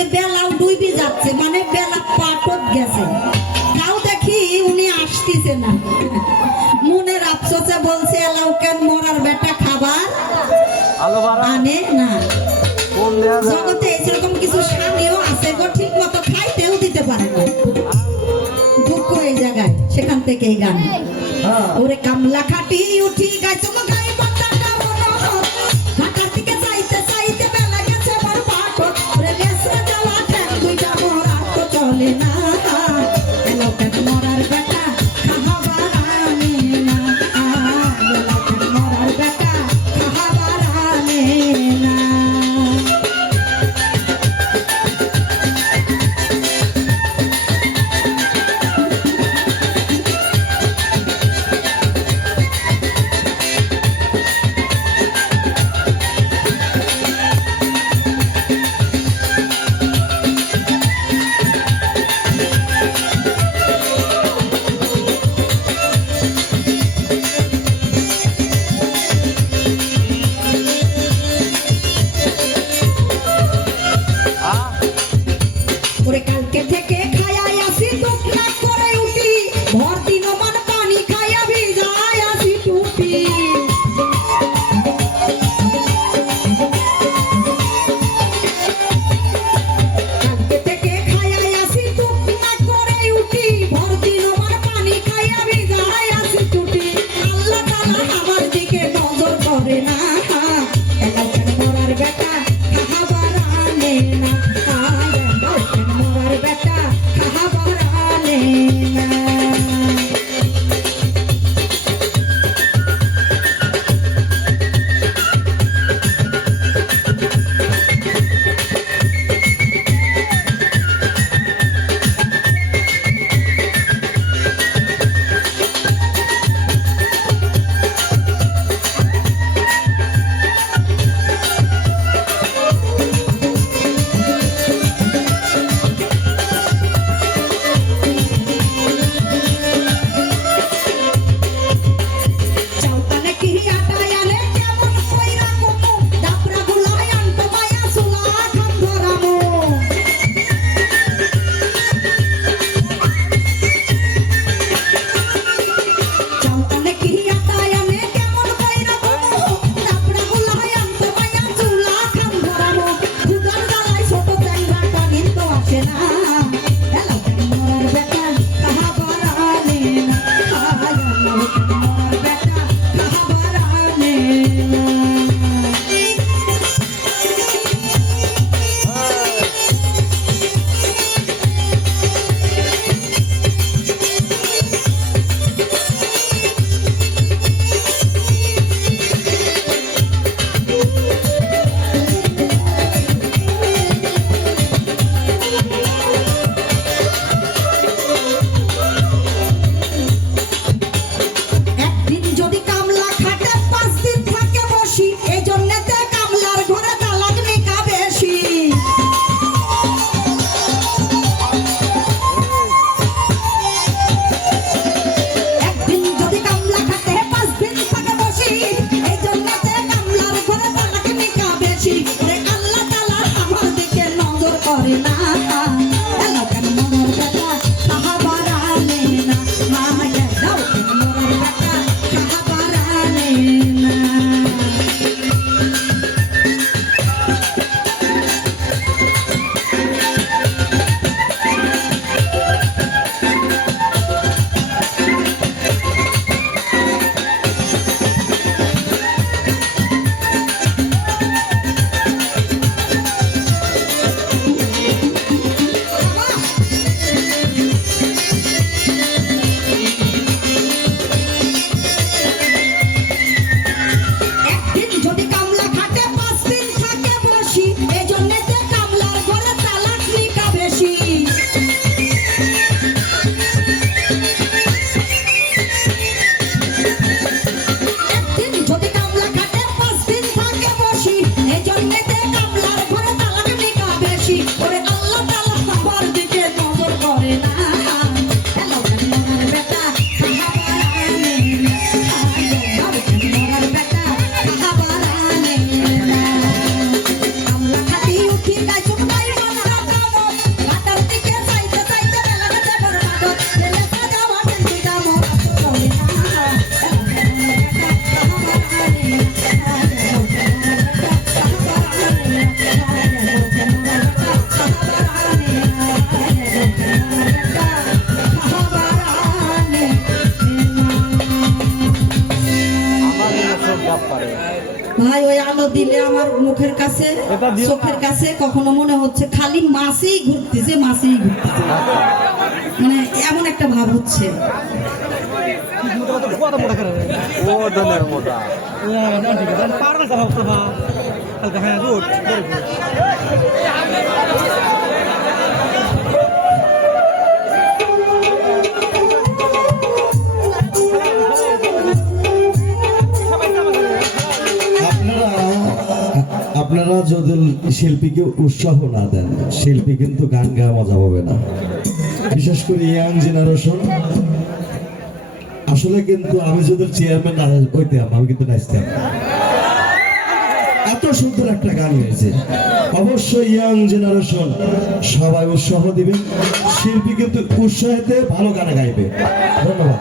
দেখতে বেলাও ডুবে যাচ্ছে, মানে বেলা পাটত গেছে, তাও দেখি উনি আসতেছে না। মনের আফসোসে বলছে এলাও কেন মরার বেটা খাবার আনে না। জগতে এরকম কিছু স্বামীও আছে গো, ঠিক মতো খাইতেও দিতে পারে না। দুঃখ এই জায়গায়, সেখান থেকে এই গান। ওরে কামলা খাটি উঠি গাছ গাই বাতাটা মনো ঘাটার দিকে যাইতে যাইতে বেলা গেছে বড় পাট। ওরে লেসরা জ্বালা ঠ্যাং দুইটা মরার তো চলে না, এলো কেন মরার বেটা খাবার আনে না, এলো কেন মরার বেটা খাবার আনে না। চোখের কাছে কখনো মনে হচ্ছে খালি মাছই ঘুরতেছে মানে এমন একটা ভাব হচ্ছে। আপনারা যদি শিল্পীকে উৎসাহ না দেন, শিল্পী কিন্তু গান গাওয়া মজা পাবে না। বিশেষ করে ইয়াং জেনারেশন। আসলে কিন্তু আমি যদি চেয়ারম্যান না হইতাম, আমি কিন্তু নাচতাম। এত সুন্দর একটা গান হয়েছে। অবশ্যই ইয়াং জেনারেশন সবাই উৎসাহ দিবেন, শিল্পী কিন্তু উৎসাহেতে ভালো গান গাইবে। ধন্যবাদ।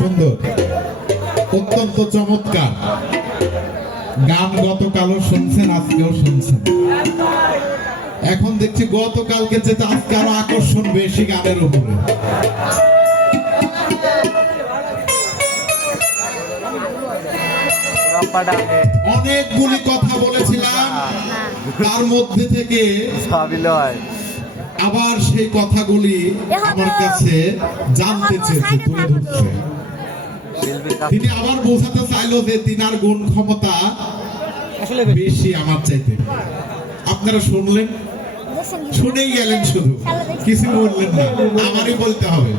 সুন্দর, অত্যন্ত চমৎকার গান। গতকালও শুনছেন, আজকেও শুনছেন। এখন দেখছি গতকালকে যেটা আজকে আরো আকর্ষণ বেশি গানের উপরে। অনেকগুলি কথা বলেছিলাম, তার মধ্যে থেকে আবার সেই কথাগুলি আমার কাছে জানতে চেয়েছে, তুলে ধরছে। তিনি আবার বোঝাতে চাইলো যে তিনার গুণ ক্ষমতা বেশি আমার চাইতে। আপনারা শুনলেন, শুনেই গেলেন, শুধু কিছু বললেন না। আমারই বলতে হবে।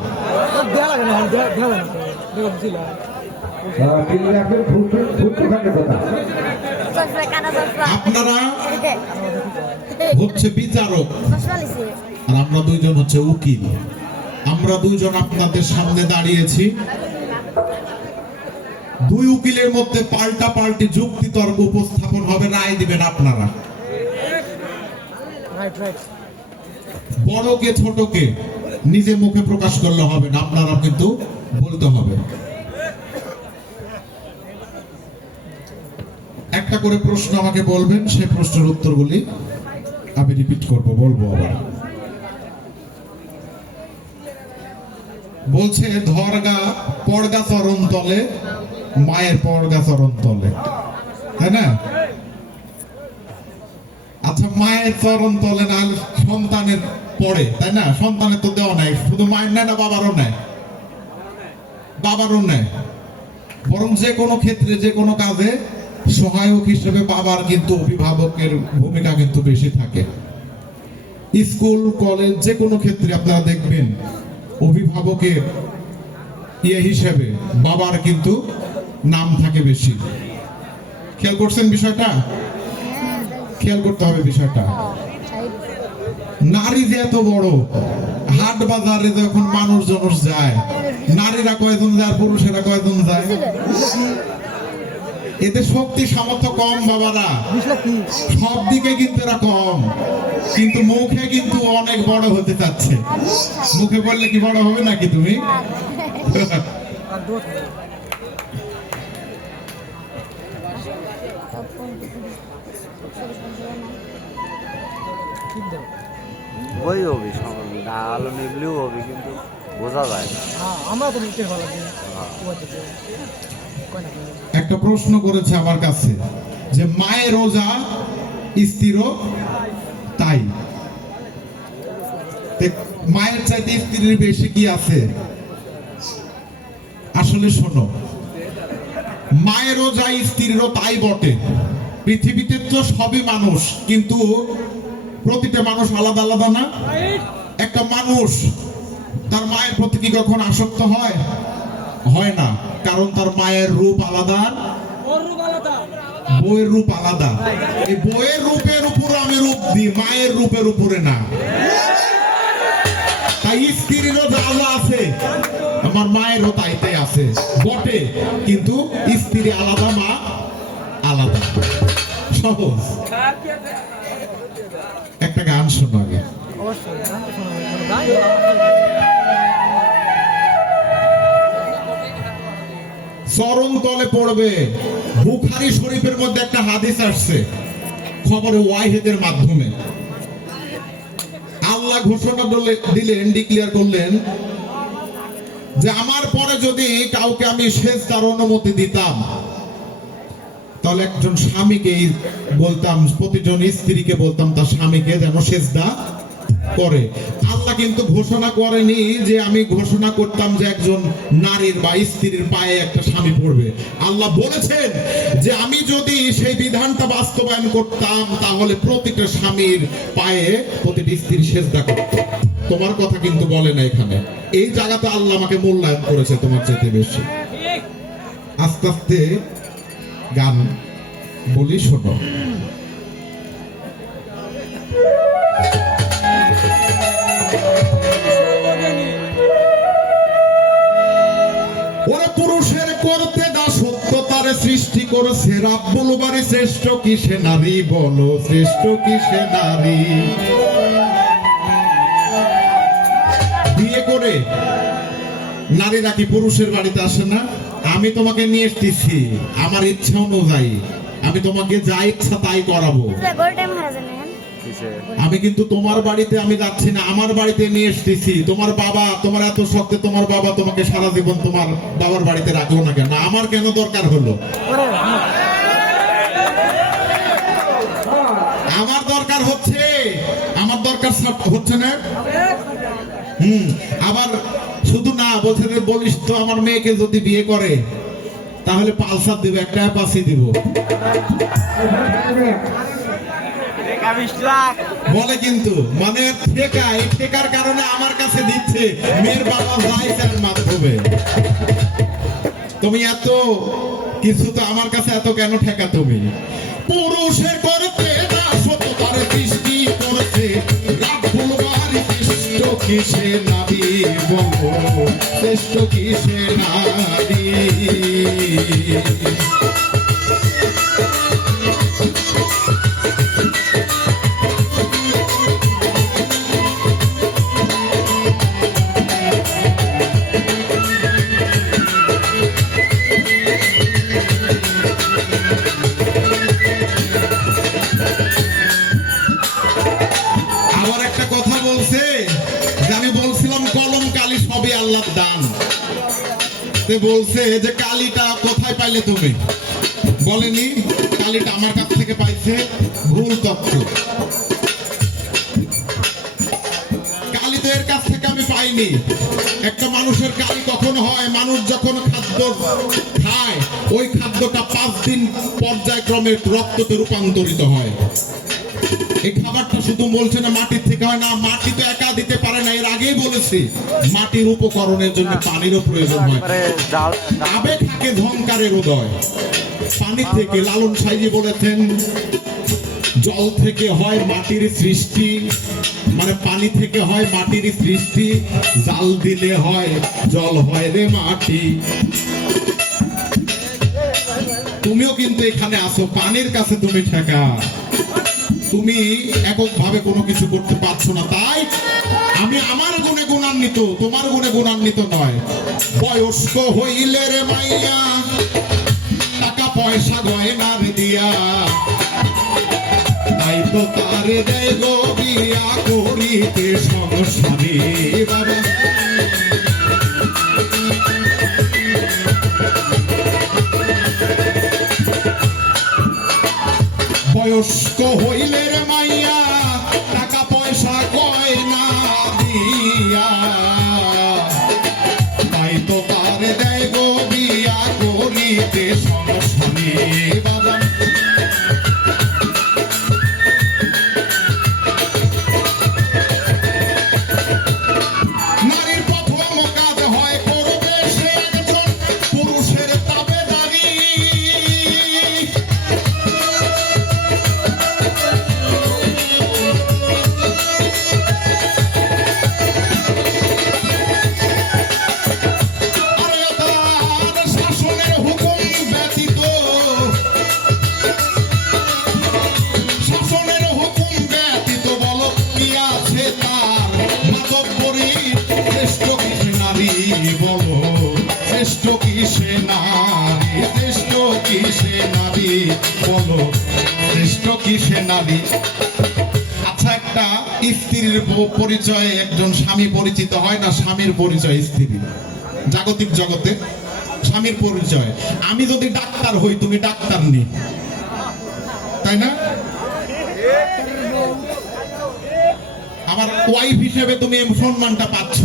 আপনারা হচ্ছে বিচারক আর আমরা দুইজন হচ্ছে উকিল। আমরা দুইজন আপনাদের সামনে দাঁড়িয়েছি। দুই উকিলের মধ্যে পাল্টা পাল্টি যুক্তি তর্ক উপস্থাপন হবে, রায় দিবেন আপনারা। বড়কে ছোটকে নিজে মুখে প্রকাশ করলে হবে না, আপনারা কিন্তু বলতে হবে। একটা করে প্রশ্ন আমাকে বলবেন, সেই প্রশ্নের উত্তরগুলি আমি রিপিট করব, বলবো আবার। বলছে ধরগা পড়গা চরণ তলে, মায়ের পড়গা চরণ তলে, তাই না? আচ্ছা, মায়ের চরণ তলে না সন্তানের পড়ে, তাই না? সন্তানের তো দেওয়া নাই, শুধু মায়ের নেয় না, বাবারও নেয়, বাবারও নেয়। বরং যে কোনো ক্ষেত্রে, যে কোনো কাজে সহায়ক হিসেবে বাবার কিন্তু অভিভাবকের ভূমিকা কিন্তু বেশি থাকে। স্কুল কলেজ যে কোনো ক্ষেত্রে আপনারা দেখবেন অভিভাবকের হিসেবে বাবার কিন্তু নাম থাকে বেশি। খেয়াল করছেন বিষয়টা? খেয়াল করতে হবে বিষয়টা। নারী যে এত বড়, হাট বাজারে যখন মানুষজন যায়, নারীরা কয়জন যায়, পুরুষেরা কয়জন যায়? এতে শক্তি সামর্থ্য কম বাবারা, সব দিকে কিন্তু এরা কম, কিন্তু মুখে কিন্তু অনেক বড় হতে চাচ্ছে। মুখে বললে কি বড় হবে নাকি তুমি? ওই হবি ডাল নিবলেও হবি, কিন্তু বোঝা যায় না। একটা প্রশ্ন করেছে আমার কাছে যে মায়ের রোজা স্ত্রীরও তাই, মায়ের চাইতে স্ত্রীর বেশি কি আছে? আসলে শোনো, মায়েরও যা স্ত্রীরও তাই বটে। পৃথিবীতে তো সবই মানুষ, কিন্তু প্রতিটা মানুষ আলাদা আলাদা না? একটা মানুষ তার মায়ের প্রতি কি কখন আসক্ত হয়? হয় না, কারণ তার মায়ের রূপ আলাদা, বইয়ের রূপ আলাদা। এই বইয়ের রূপের উপরে আমি রূপ দিই, মায়ের রূপের উপরে না। তাই স্ত্রীরও যা যা আছে আমার মায়েরও তাইতে আছে বটে, কিন্তু স্ত্রী আলাদা, মা আলাদা। সহজ। একটা গান শোনো আগে। চরম তলে পড়বে। বুখারী শরীফের মধ্যে একটা হাদিস আসছে, খবরে ওয়াহিদের মাধ্যমে। আল্লাহ ঘোষণা দিলেন, ডিক্লেয়ার করলেন যে আমার পরে যদি কাউকে আমি সেজদার অনুমতি দিতাম, তাহলে একজন স্বামীকে বলতাম, প্রতিজন স্ত্রীকে বলতাম তার স্বামীকে যেন সেজদা করে। আল্লাহ কিন্তু ঘোষণা করেনি যে আমি ঘোষণা করতাম যে একজন নারীর বা স্ত্রীর পায়ে একটা স্বামী পড়বে। আল্লাহ বলেছেন যে আমি যদি সেই বিধানটা বাস্তবায়ন করতাম, তাহলে প্রতিটা স্বামীর পায়ে প্রতিটি স্ত্রী সেজদা করত। তোমার কথা কিন্তু বলে না এখানে। এই জায়গাতে আল্লাহ আমাকে মূল্যায়ন করেছে তোমার চেয়ে বেশি। আস্তে আস্তে গান বলি, শোনো। ওরা পুরুষের করতে দাসত্ব তারে সৃষ্টি করেছে রাব্বুল বাড়ি। শ্রেষ্ঠ কি সে নারী, বলো শ্রেষ্ঠ কি সে নারী? বিয়ে করে নারীরা কি পুরুষের বাড়িতে আসে না? আমি তোমাকে নিয়ে এসেছি আমার ইচ্ছা অনুযায়ী, আমি তোমাকে যা ইচ্ছা তাই করাবো। আমি কিন্তু তোমার বাড়িতে আমি যাচ্ছি না, আমার বাড়িতে নিয়ে এসেছি। তোমার বাবা, তোমার এত শক্তি, তোমার বাবা তোমাকে সারা জীবন তোমার বাবার বাড়িতে রাখলো না কেন? আমার কেন দরকার হলো? আমার দরকার হচ্ছে, আমার দরকার হচ্ছে না। আবার শুধু না বলছে যে বলিস তো আমার মেয়েকে যদি বিয়ে করে তাহলে পালসার দিব, একটা অ্যাপাচি দিব বলে। কিন্তু মানে ঠেকা, এই ঠেকার কারণে আমার কাছে দিচ্ছে মেয়ের বাবা যাইছে মাধ্যমে। তুমি এত কিছু তো আমার কাছে এত কেন ঠেকা? তুমি পুরুষের করতে দাসত্ব তারে সৃষ্টি করেছে রাব্বুল বাড়ি। শ্রেষ্ঠ কি সে নারী, বলো শ্রেষ্ঠ কি সে নারী? আবার একটা কথা বলছে যে আমি বলছিলাম কলম কালি সবই আল্লাহর দান। তে বলছে যে কালিটা কোথায় পাইলে তুমি? বলেনি কালিটা আমার কাছ থেকে পাইছে। ভুল তথ্য। কালি তো এর কাছ থেকে আমি পাইনি। একটা মানুষের কালি কখন হয়? মানুষ যখন খাদ্য খায়, ওই খাদ্যটা 5 দিন পর্যায়ক্রমে রক্ততে রূপান্তরিত হয়। এই খাবারটা শুধু বলছে না মাটির থেকে হয় না, মাটি তো একা দিতে পারে না। এর আগেই বলেছি মাটির উপকরণের জন্য পানিরও প্রয়োজন হয়। আবেগ থাকে ঝংকারের উদয়, পানি থেকে। লালন সাইজি বলেছেন জল থেকে হয় মাটির সৃষ্টি, মানে পানি থেকে হয় মাটির সৃষ্টি। জাল দিলে হয় জল, হয় রে মাটি। তুমিও কিন্তু এখানে আসো, পানির কাছে তুমি ঠেকা। তুমি এককভাবে কোনো কিছু করতে পারছো না, তাই আমি আমার গুণে গুণান্বিত, তোমার গুণে গুণান্বিত নয়। বয়স্ক হইলে রে মাইয়া টাকা পয়সা গয়নার দিয়া, তাই তো তারে দেয় গো বিয়া করিতে সংসারী বাবা। বয়স্ক হইলে রে মাইয়া টাকা পয়সা গয়না দিয়া, তাই তো তারে দেয় গো নারীতে সমস্যা নিয়ে বাজান নারীর প্রথম কাজ হয় করবে সে একজন পুরুষের তাবেদারি আরে তার শাসনের হুকুম ব্যতীত শাসনের হুকুম ব্যতীত বলো কি আছে তার মাতব্বরী শ্রেষ্ঠ কিসে নারী বলো শ্রেষ্ঠ কিসে নারী শ্রেষ্ঠ কিসে নারী বলো শ্রেষ্ঠ কিসে নারী আচ্ছা একটা স্ত্রীর পরিচয়ে একজন স্বামী পরিচিত হয় না স্বামীর পরিচয় স্ত্রী জাগতিক জগতে স্বামীর পরিচয় আমি যদি ডাক্তার হই তুমি ডাক্তার নি তাই না আমার ওয়াইফ হিসেবে তুমি এই সম্মানটা পাচ্ছ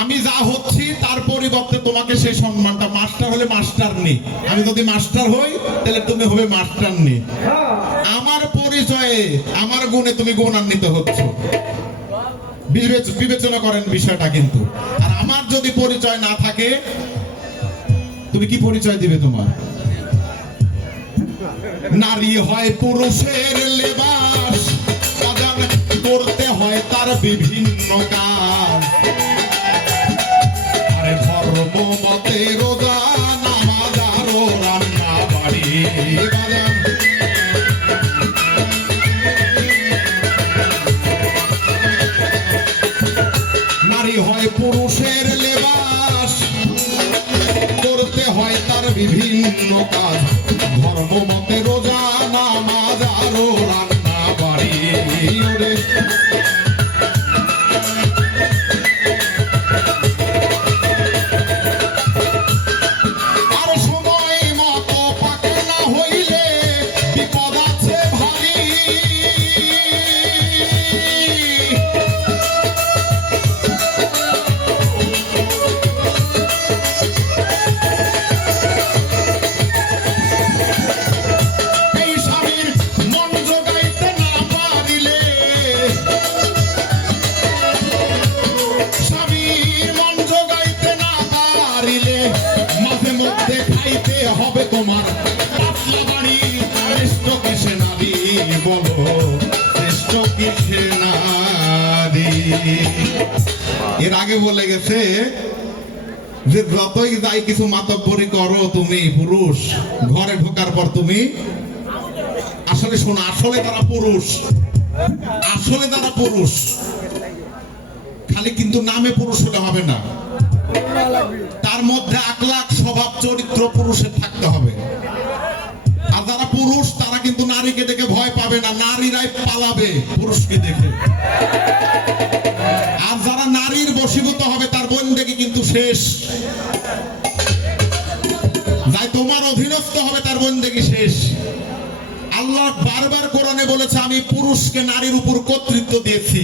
আমি যা হচ্ছি তার পরিবর্তে তোমাকে সেই সম্মানটা মাস্টার হলে মাস্টার নেই আমি যদি মাস্টার হই তাহলে তুমি হবে মাস্টার নেই আমার পরিচয়ে আমার গুণে তুমি গুণান্বিত হচ্ছ বিবেচনা করেন বিষয়টা কিন্তু আর আমার যদি পরিচয় না থাকে তুমি কি পরিচয় দিবে তোমার নারী হয় পুরুষের লেবাস বাজান করতে হয় তার বিভিন্ন কাজ আরে ধর্ম মতে রোজা নামাজ আরো রান্না বাড়ি বাজান নারী হয় পুরুষের লেবাস করতে হয় তার বিভিন্ন কাজ ধর্ম মতে রোজা নামাজ আরো রান্না বাড়ি ওরে আর সময় মতো পাকে না হইলে বিপদ আছে ভারী এই স্বামীর মন জোগাইতে না পারিলে স্বামীর মন জোগাইতে না পারিলে মাঝে মধ্যে খাইতে হবে তোমার পাতলা বাড়ি শ্রেষ্ঠ কিসে নারী বলো শ্রেষ্ঠ কিসে নারী এর আগে বলে গেছে যে যতই যাই কিছু মাতব্বরি করো তুমি পুরুষ ঘরে ঢোকার পর তুমি আসলে শোনো আসলে তারা পুরুষ আসলে তারা পুরুষ খালি কিন্তু নামে পুরুষ হলে হবে না তার মধ্যে আখলাক স্বভাব চরিত্র পুরুষের থাকতে হবে আর যারা পুরুষ তারা কিন্তু নারীকে দেখে ভয় পাবে না নারীরাই পালাবে পুরুষকে দেখে আর যারা নারীর বশীভূত হবে তার বন্দেগী কিন্তু শেষ যাই তোমার অধীনস্থ হবে তার বন্দেগী শেষ আল্লাহ বারবার কোরআনে বলেছে আমি পুরুষকে নারীর উপর কর্তৃত্ব দিয়েছি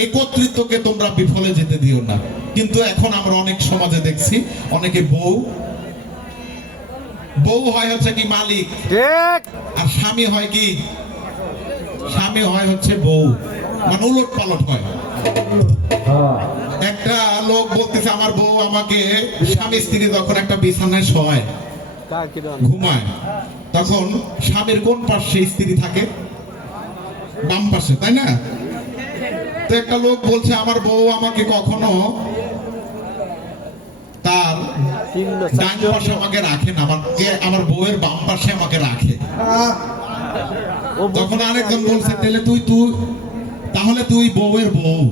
এই কর্তৃত্বকে তোমরা বিফলে যেতে দিও না কিন্তু এখন আমরা অনেক সমাজে দেখছি অনেকে বউ হয় হচ্ছে কি মালিক ঠিক আর স্বামী হয় কি স্বামী হয় হচ্ছে বউ মানে উলট পালট হয় একটা লোক বলতেছে আমার বউ আমাকে স্বামী স্ত্রী যখন একটা বিছানায় শোয় ঘুমায় তখন স্বামীর কোন পাশে স্ত্রী থাকে বাম পাশে তাই না তো একটা লোক বলছে আমার বউ আমাকে কখনো তার ডান পাশে আমাকে রাখে না আমার বউয়ের বাম পাশে আমাকে রাখে তখন আরেকজন বলছে তাহলে তুই বউয়ের বউ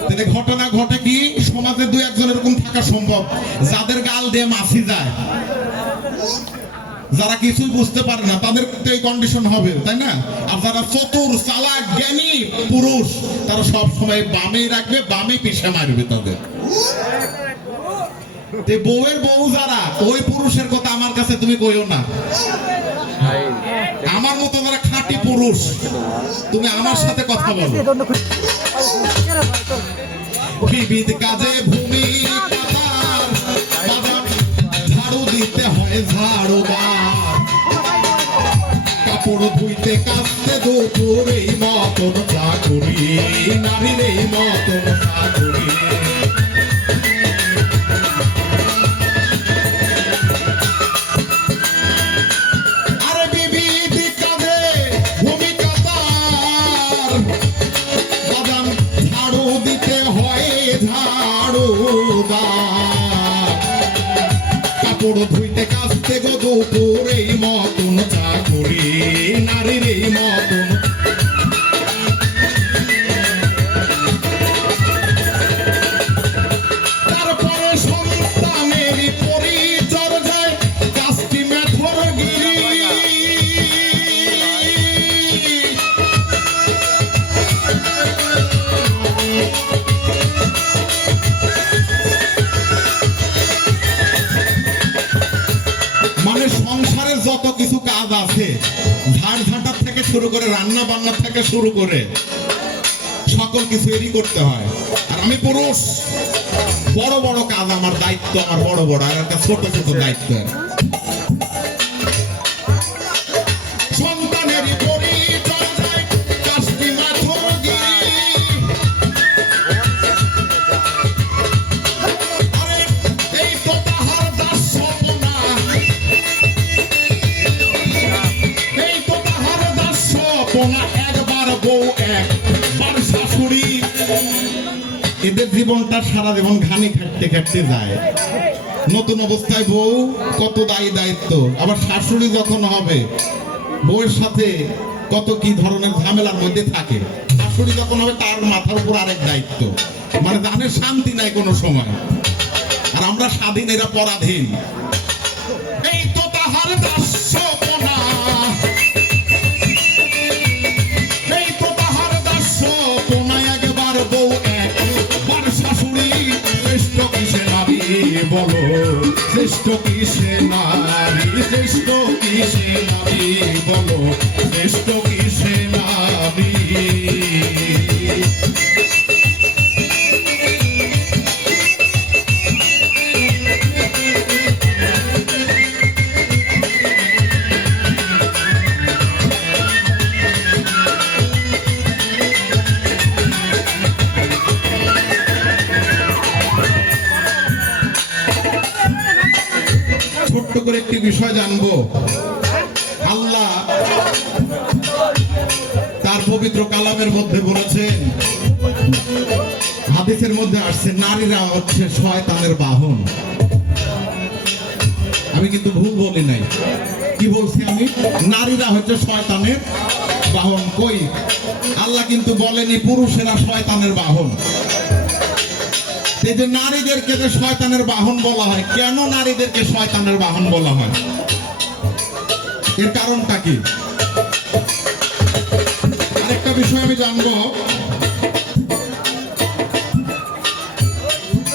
তাহলে ঘটনা ঘটে কি সমাজে দুই একজন এরকম থাকা সম্ভব যাদের গাল দিয়ে মাছি যায় যারা কিছুই বুঝতে পারে না তাদের তো এই কন্ডিশন হবে তাই না আর যারা চতুর চালাক জ্ঞানী পুরুষ তারা সব সময় বামেই রাখবে বামে পিছে মারবে তাদের বউয়ের বউ যারা ওই পুরুষের কথা আমার কাছে তুমি কইও না আমার মতো যারা খাঁটি পুরুষ তুমি আমার সাথে কথা বলো বিবিধ কাজে ভূমি ঝাড়ুদার, কাপড় ধুইতে কাচতে দুপুর এই মতন চাকুরি, নারীর এই মতন চাকুরি। আরে বিবিধ কাজে ভূমিকা তার, বাদাম ঝাড়ু দিতে হয় ঝাড়ুদার, কাপড় ধুইতে কাচতে গো দুপুর এই মতন চাকুরি, নারীর এই মতন। তারপরে সন্তানের পরিচর্যায় কাজটি মেথর গিরি, মানে সংসারের যত কিছু কাজ আছে, ঝাড় ঝাঁটার থেকে শুরু করে রান্না বান্না থেকে শুরু করে সকল কিছু এরই করতে হয়। আর আমি পুরুষ, বড় বড় কাজ আমার দায়িত্ব, আমার বড় বড়, আর একটা ছোট ছোট দায়িত্ব। সন্তানের পরিচর্যায় কাজটি মাথর গিরি, আরে এই তো তাহার দাস্যপনা, এই তো তাহার দাস্যপনা, একবার বউ একবার শাশুড়ি, এদের জীবনটা সারা জীবন ঘানি খাটতে খাটতে যায়। নতুন অবস্থায় বউ কত দায়ী দায়িত্ব, আবার শাশুড়ি যখন হবে বউয়ের সাথে কত কি ধরনের ঝামেলার মধ্যে থাকে। শাশুড়ি যখন হবে তার মাথার উপর আরেক দায়িত্ব, মানে জানে শান্তি নাই কোনো সময়। আর আমরা স্বাধীন, এরা পরাধীন। এই তো তাহার দাস্যপনা, এই তো তাহার দাস্যপনা, একবার বউ একবার শাশুড়ি, শ্রেষ্ঠ কিসে নারী বলো, শ্রেষ্ঠ কিসে নারী, শ্রেষ্ঠ কিসে নারী বলো, শ্রেষ্ঠ কিসে নারী। ছোট্ট করে একটি বিষয় জানবো। আল্লাহ তার পবিত্র কালামের মধ্যে বলেছেন, হাদিসের মধ্যে আসছে, নারীরা হচ্ছে শয়তানের বাহন। আমি কিন্তু ভুল বলি নাই, কি বলছি আমি? নারীরা হচ্ছে শয়তানের বাহন। কই, আল্লাহ কিন্তু বলেনি পুরুষেরা শয়তানের বাহন। এই যে নারীদেরকে যে শয়তানের বাহন বলা হয়, কেন নারীদেরকে শয়তানের বাহন বলা হয়, এর কারণটা কি? আরেকটা বিষয় আমি জানবো,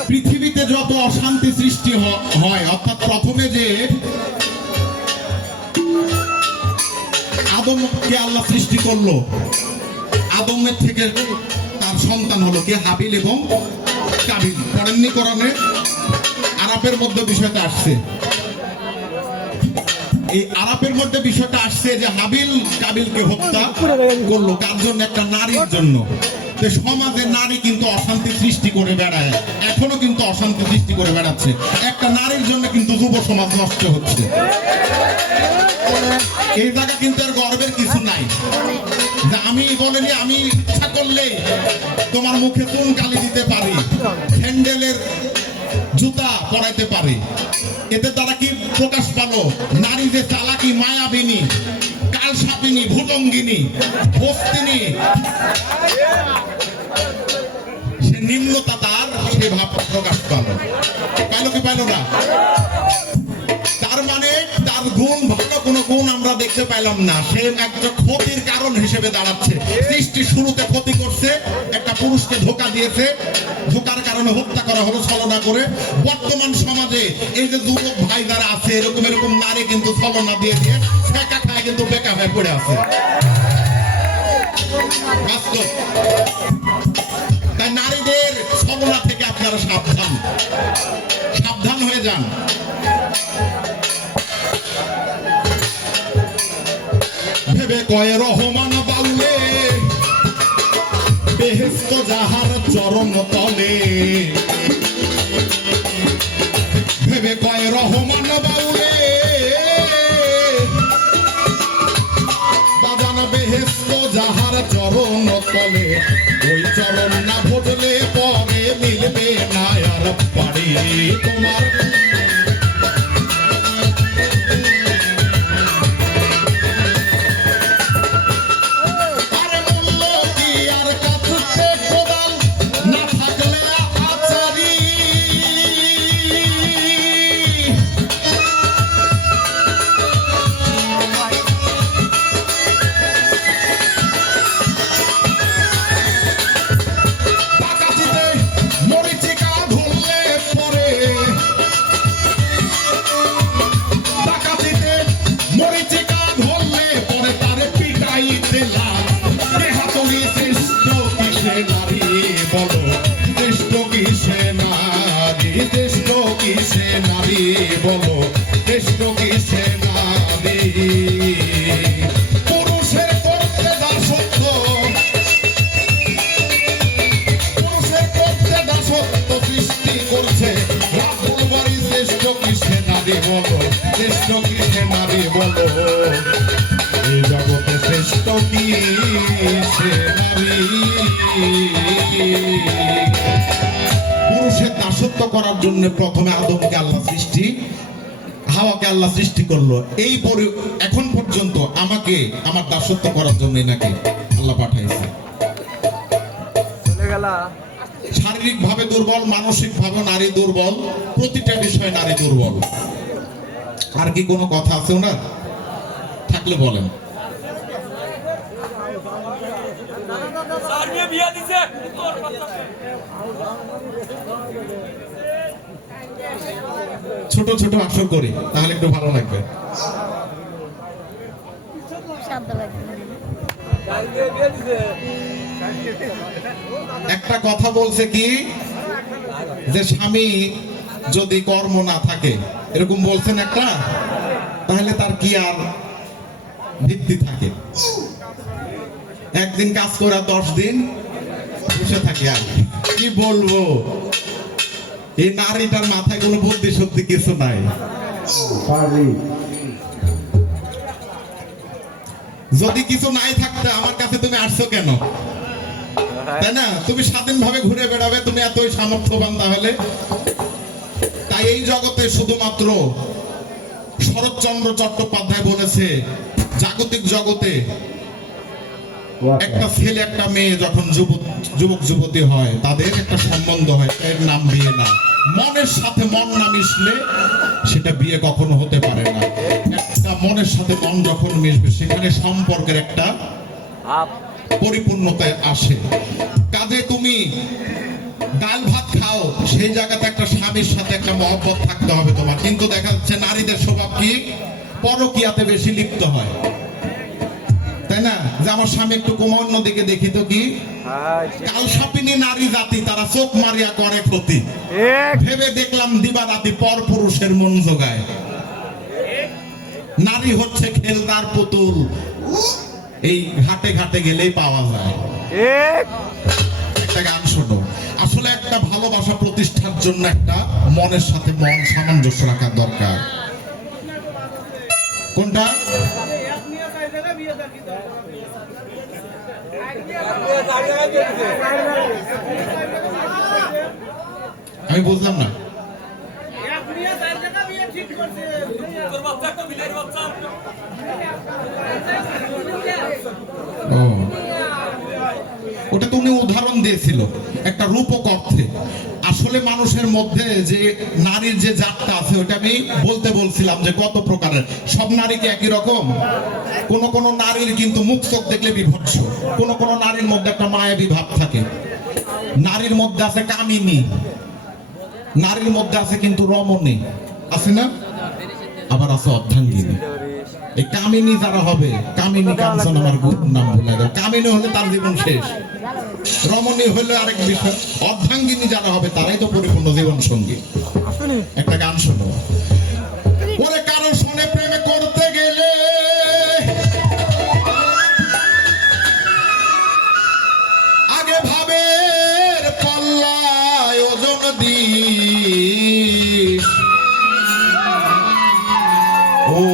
পৃথিবীতে যত অশান্তি সৃষ্টি হয়, অর্থাৎ প্রথমে যে আদমকে আল্লাহ সৃষ্টি করলো, আদমের থেকে তার সন্তান হলো কে? হাবিল এবং কাবিল। পড়েননি কোরআনে? আরাফের মধ্যে বিষয়টা আসছে। এই আরাফের মধ্যে বিষয়টা আসছে যে হাবিল কাবিলকে হত্যা করলো কার জন্য? একটা নারীর জন্য। তো সমাজে নারী কিন্তু অশান্তি সৃষ্টি করে বেড়ায়, এখনো কিন্তু অশান্তি সৃষ্টি করে বেড়াচ্ছে। একটা নারীর জন্য কিন্তু যুব সমাজ নষ্ট হচ্ছে। এই জায়গা কিন্তু আর গর্বের কিছু নাই যে আমি বলিনি, আমি ইচ্ছা করলে তোমার মুখে চুন কালি দিতে পারি, হ্যান্ডেলের জুতা পরাইতে পারি। এতে তারা কি প্রকাশ পালো? নারী যে চালাকি, মায়াবিনী, কালসাপিনী, ভুজঙ্গিনী, বস্তিনী, সে নিম্নতা তার, সে ভাব প্রকাশ পালো। পাইলো কি পাইলো না? তার মানে তার গুণ, ভালো কোনো গুণ আমরা দেখতে পাইলাম না। সে একটা ক্ষতির কারণ হিসেবে দাঁড়াচ্ছে। সৃষ্টি শুরুতে ক্ষতি করছে, একটা পুরুষকে ধোঁকা দিয়েছে, ধোঁকার কারণে হত্যা করা হলো ছলনা করে। বর্তমান সমাজে এই যে যুবক ভাই যারা আছে, এরকম এরকম নারী কিন্তু ছলনা দিয়ে দিয়ে ঠেকা খায়, কিন্তু বেকা হয়ে পড়ে আছে। বাস্তব। তাই নারীদের ছলনা থেকে আপনারা সাবধান, সাবধান হয়ে যান। কয় রহমান বাউলে বেহেশত যাহার চরণ তলে ভেবে কয় রহমান বাউলে বাজান বেহেশত যাহার চরণ তলে ওই চরণ না ভজলে পরে মিলবে না আর পারি তোমার আরে মূল্য কি আর কাছে কোদাল না থাকলে আচারি ডাকাতিতে মরিচিকা ধরলে পরে ডাকাতিতে মরিচিকা ধরলে পরে তারে পিটাই দিলা দেহাতলি শ্রেষ্ঠ কিসে নারী বলো শ্রেষ্ঠ কিসে নারী শ্রেষ্ঠ কিসে নারী বলো শ্রেষ্ঠ কিসে নারী পুরুষের করতে দাসত্ব পুরুষের করতে দাসত্ব সৃষ্টি করছে রাহুল বাড়ি শ্রেষ্ঠ কিসে নারী বলো শ্রেষ্ঠ কিসে নারী বলো এই জগতে শ্রেষ্ঠ কিসে নারী পুরুষের দাসত্ব করার জন্য প্রথমে আদমকে আল্লাহ সৃষ্টি হাওয়াকে আল্লাহ সৃষ্টি করলো এই পরে এখন পর্যন্ত আমাকে আমার দাসত্ব করার জন্যই নাকি আল্লাহ পাঠাইছে চলে গেলা শারীরিক ভাবে দুর্বল মানসিক ভাবে নারী দুর্বল প্রতিটা বিষয়ে নারী দুর্বল আর কি কোনো কথা আছে ওনার থাকলে বলেন ছোট ছোট আসর করি তাহলে একটু ভালো লাগবে একটা কথা বলছে কি যে স্বামী যদি কর্ম না থাকে এরকম বলছেন একটা তাহলে তার কি আর ভিত্তি থাকে একদিন কাজ করা 10 দিন বসে থাকে আর কি বলবো এই নারীটার মাথায় কোনো বুদ্ধি সত্যি কিছু নাই যদি কিছু নাই থাকতে আমার কাছে তুমি আসছো কেন তাই না তুমি স্বাধীনভাবে ঘুরে বেড়াবে তুমি এতই সামর্থ্যবান তাহলে তাই এই জগতে শুধুমাত্র শরৎচন্দ্র চট্টোপাধ্যায় বলেছে জাগতিক জগতে একটা ছেলে একটা মেয়ে যখন যুবক যুবতী হয় তাদের একটা সম্বন্ধ হয় এর নাম বিয়ে না মনের সাথে মন না মিশলে সেটা বিয়ে কখনো হতে পারে না একটা মনের সাথে মন যখন মিশবে সেখানে সম্পর্কের একটা আপ পরিপূর্ণতায় আসে কাজে তুমি ডাল ভাত খাও সেই জায়গাতে একটা স্বামীর সাথে একটা মহব্বত থাকতে হবে তোমার কিন্তু দেখা যাচ্ছে নারীদের স্বভাব কি পরকীয়াতে বেশি লিপ্ত হয় তাই না যে আমার স্বামী একটু অন্য দিকে দেখি তো কি কালসাপিনী নারী জাতি তারা চোখ মারিয়া করে ক্ষতি ভেবে দেখলাম দিবারাতি পর পুরুষের মন জোগায় নারী হচ্ছে খেলনার পুতুল এই ঘাটে ঘাটে গেলেই পাওয়া যায় একটা গান শোনো আসলে একটা ভালোবাসা প্রতিষ্ঠার জন্য একটা মনের সাথে মন সামঞ্জস্য রাখা দরকার কোনটা আমি বুঝলাম না ওটা তো উনি উদাহরণ দিয়েছিল একটা রূপক অর্থে আসলে মানুষের মধ্যে যে নারীর যে জাতটা আছে ওটা আমি বলতে বলছিলাম যে কত প্রকারের সব নারী কি একই রকম কোন কোন নারীর কিন্তু মুখ চোখ দেখলে বিভৎস কোন কোন নারীর মধ্যে একটা মায়াবী ভাব থাকে নারীর মধ্যে আছে কামিনী নারীর মধ্যে আছে কিন্তু রমণী আছে না আবার আছে অর্ধাঙ্গিনী এই কামিনী যারা হবে কামিনী কাঞ্চন আমার গুরুর নাম বলে দেয় কামিনী হলে তার জীবন শেষ রমণী হলে আরেক বিষয় অর্ধাঙ্গিনী যারা হবে তারাই তো পরিপূর্ণ জীবন সঙ্গী একটা গান শোনো ওরে কারো শোনে প্রেমে করতে গেলে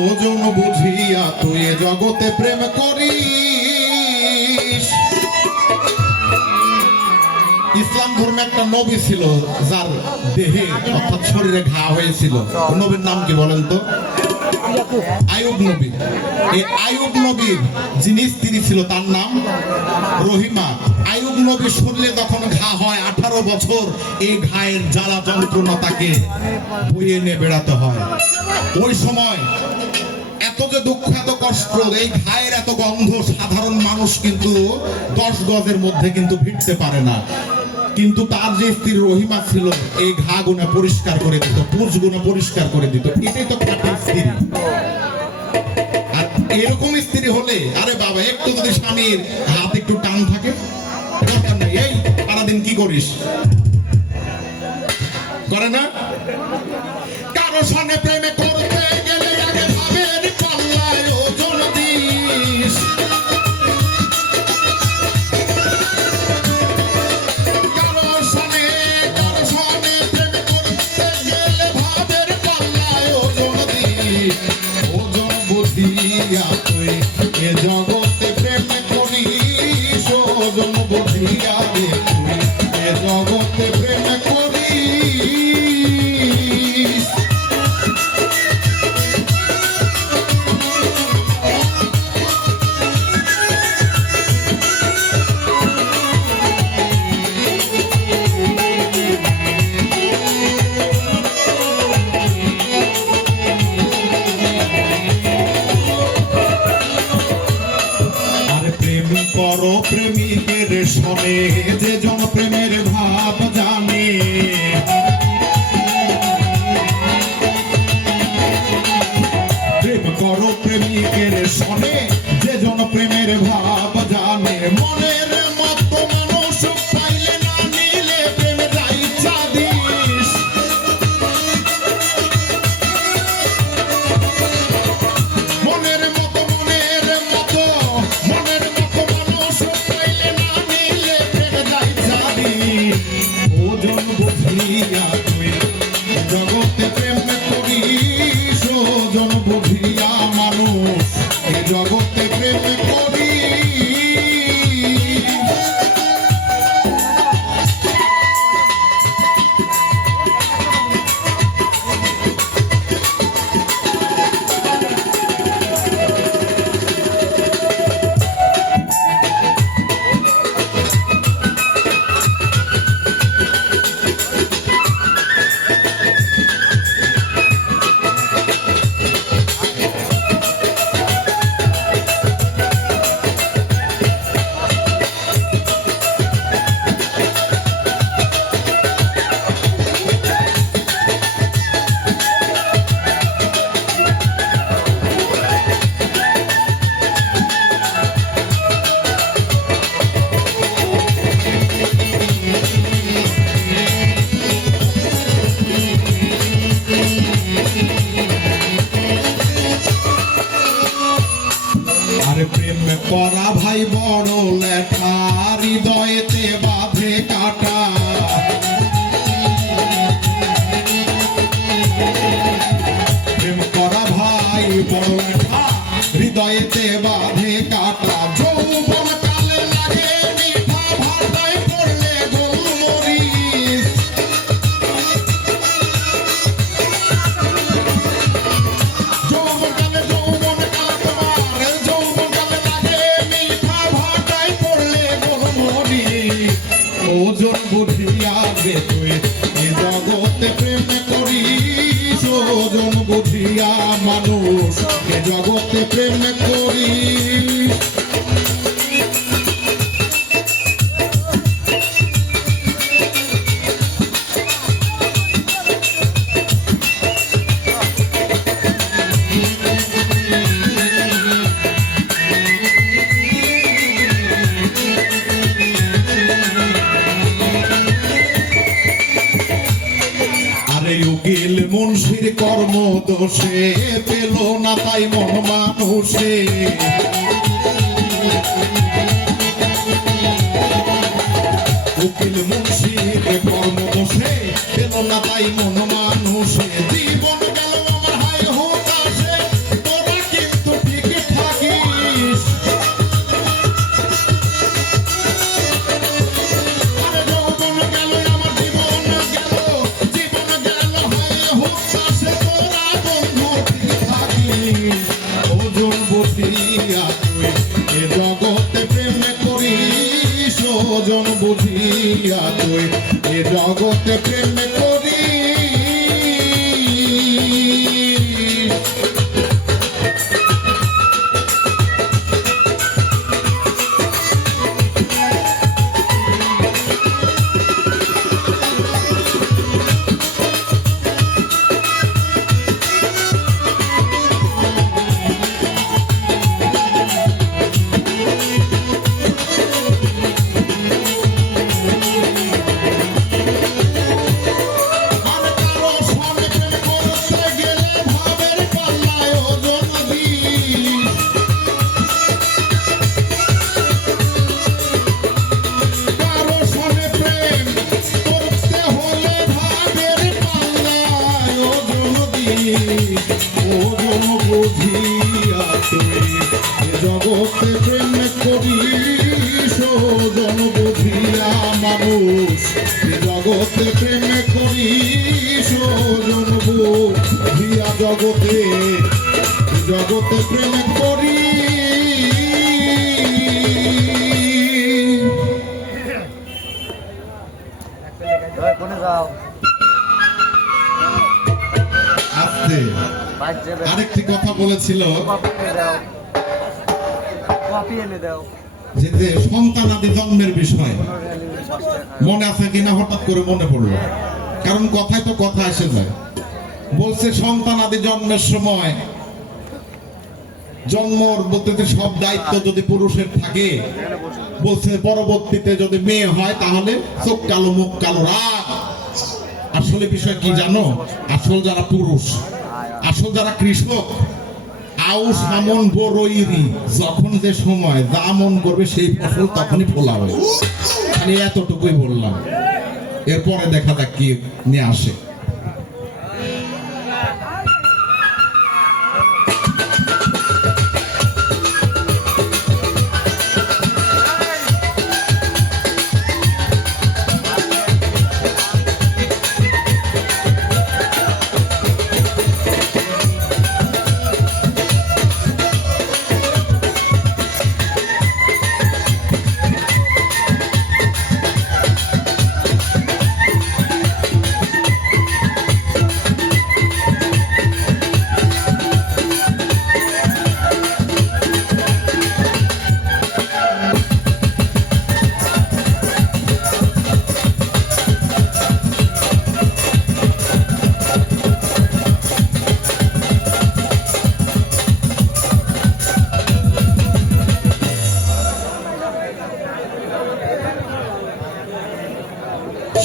ওজন বুঝিয়া তুই এ জগতে প্রেম করিস। ইসলাম ধর্মে একটা নবী ছিল যার দেহে অর্থাৎ শরীরে ঘা হয়েছিল। ওই নবীর নাম কি বলেন তো? আইয়ুব নবী। এই আইয়ুব নবীর যিনি স্ত্রী ছিল তার নাম রহিমা। আইয়ুব নবীর শরীরে যখন ঘা হয় 18 বছর এই ঘায়ের জ্বালা যন্ত্রণা তাকে বয়ে নিয়ে বেড়াতে হয়। ওই সময় এত যে দুঃখ এত কষ্ট, এই ঘায়ের এত গন্ধ, সাধারণ মানুষ কিন্তু 10 গজের মধ্যে কিন্তু ভিড়তে পারে না। কিন্তু তার যে স্ত্রী রহিমা ছিল এই ঘা গুনা পরিষ্কার করে দিত, পুঁজ গুনা পরিষ্কার করে দিত। এটাই তো খাঁটি স্ত্রী। আর এরকম স্ত্রী হলে আরে বাবা, একটু যদি স্বামীর হাত একটু টান থাকে, দরকার নেই এই সারাদিন কি করিস, করে না? কারো সঙ্গে প্রেমে করতে গেলে আগে ভাবেন পাল্লায় ওজন দিস। কারো সঙ্গে প্রেমে করতে গেলে ভাবের পাল্লায় ওজন দিস। ওজন বুঝিয়া তুই এ জগতে প্রেম করিস। ওজন বুঝিয়া তুই এ জগতে প্রেম করিস। করো প্রেমিকের সনে যে জন প্রেমের ভাব জানে। প্রেম করো প্রেমিকের সনে যে জন প্রেমের ভাব জানে। মনের মতো মানুষ পাইলে না নিলে প্রেম যাইছা দিস। মনের মতো ওজন বুঝিয়া তুই জগতে প্রেম করিস। ওজন বুঝিয়া মানুষ এই জগতে প্রেম করিস। প্রেম করা ভাই বড় লেখা, হৃদয়েতে বাঁধে কাটা। প্রেম করা ভাই বড় লেখা, হৃদয়েতে বাঁধে কাটা। যৌবন কালে লাগে মিঠা, ভাটায় পড়লে গোলমরিচ। যৌবন কালে ওজন বুঝিয়া যে তুই এ জগতে প্রেম করিস। ওজন বুঝিয়া মানুষ এ জগতে প্রেম করিস। উকিল মুন্সির কর্ম দোষে পেল না তাই মন মানুষে। উকিল মুন্সির কর্ম দোষে পেল না তাই মন মানুষে। জীবন গেল আমার হাই হতাশে, তোর ওজন বুঝিয়া তুই এ জগতে প্রেম করিস ওজন বুঝিয়া মানুষ এ জগতে প্রেম করিস ওজন বুঝিয়া জগতে প্রেম করি কোনে যাও আস্তে বাচ্চা আরেকটি কথা বলেছিল কপি এনে দাও কপি এনে দাও যে সন্তানাদি জন্মের বিষয় মনে আছে কিনা হঠাৎ করে মনে পড়লো, কারণ কথায় তো কথা এসে যায়। বলছে সন্তানাদি জন্মের সময় জন্মতে সব দায়িত্ব যদি পুরুষের থাকে, বলছে পরবর্তীতে যদি মেয়ে হয় তাহলে চোখ কালো মুখ কালো রাগ। আসলে বিষয় কি জানো, আসল যারা পুরুষ, আসল যারা কৃষক, আউশ আমন বড়ইরি যখন যে সময় যা মন করবে সেই ফসল তখনই ফোলা হয়। আমি এতটুকুই বললাম, এরপরে দেখা যাক কি নিয়ে আসে।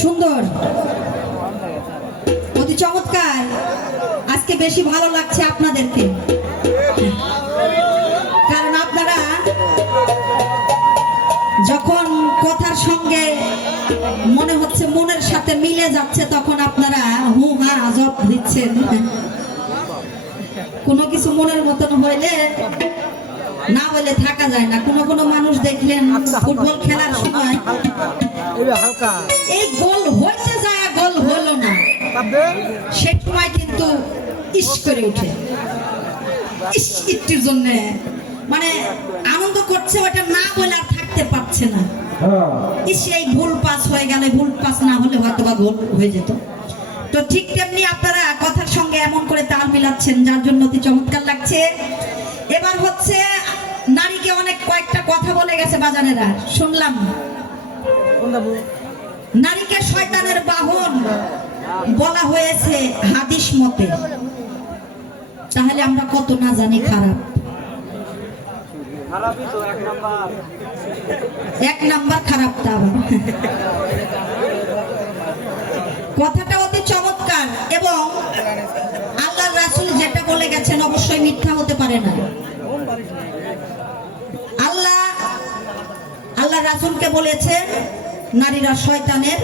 সুন্দর, অতি চমৎকার। আজকে বেশি ভালো লাগছে আপনাদেরকে, কারণ আপনারা যখন কথার সঙ্গে মনে হচ্ছে মনের সাথে মিলে যাচ্ছে, তখন আপনারা হু হা জব দিচ্ছেন। কোনো কিছু মনের মতন হইলে না হইলে থাকা যায় না। কোনো কোনো মানুষ দেখলেন ফুটবল খেলার সময় এই গোল হইতে যায়, গোল হলো না, সে সময় কিন্তু ইস করে উঠে, ইস একটির জন্য মানে আনন্দ করছে, ওটা না বলে আর থাকতে পারছে না। ইস এই ভুল পাস হয়ে গেলে, ভুল পাস না হলে হয়তো বা গোল হয়ে যেত। তো ঠিক তেমনি আপনারা কথার সঙ্গে এমন করে তাল মিলাচ্ছেন, যার জন্য অতি চমৎকার লাগছে। এবার হচ্ছে নারীকে অনেক কয়েকটা কথা বলে গেছে বাজানেরা, শুনলাম। নারীকে শয়তানের বাহন বলা হয়েছে হাদিস মতে। তাহলে আমরা কত না জানি খারাপ। খারাপই তো এক নাম্বার খারাপটা আবার। কথাটা অতি চমৎকার, এবং আল্লাহর রাসূল যেটা বলে গেছেন অবশ্যই মিথ্যা হতে পারে না। আল্লাহ রাসূলকে বলেছেন নারীরা শয়তানের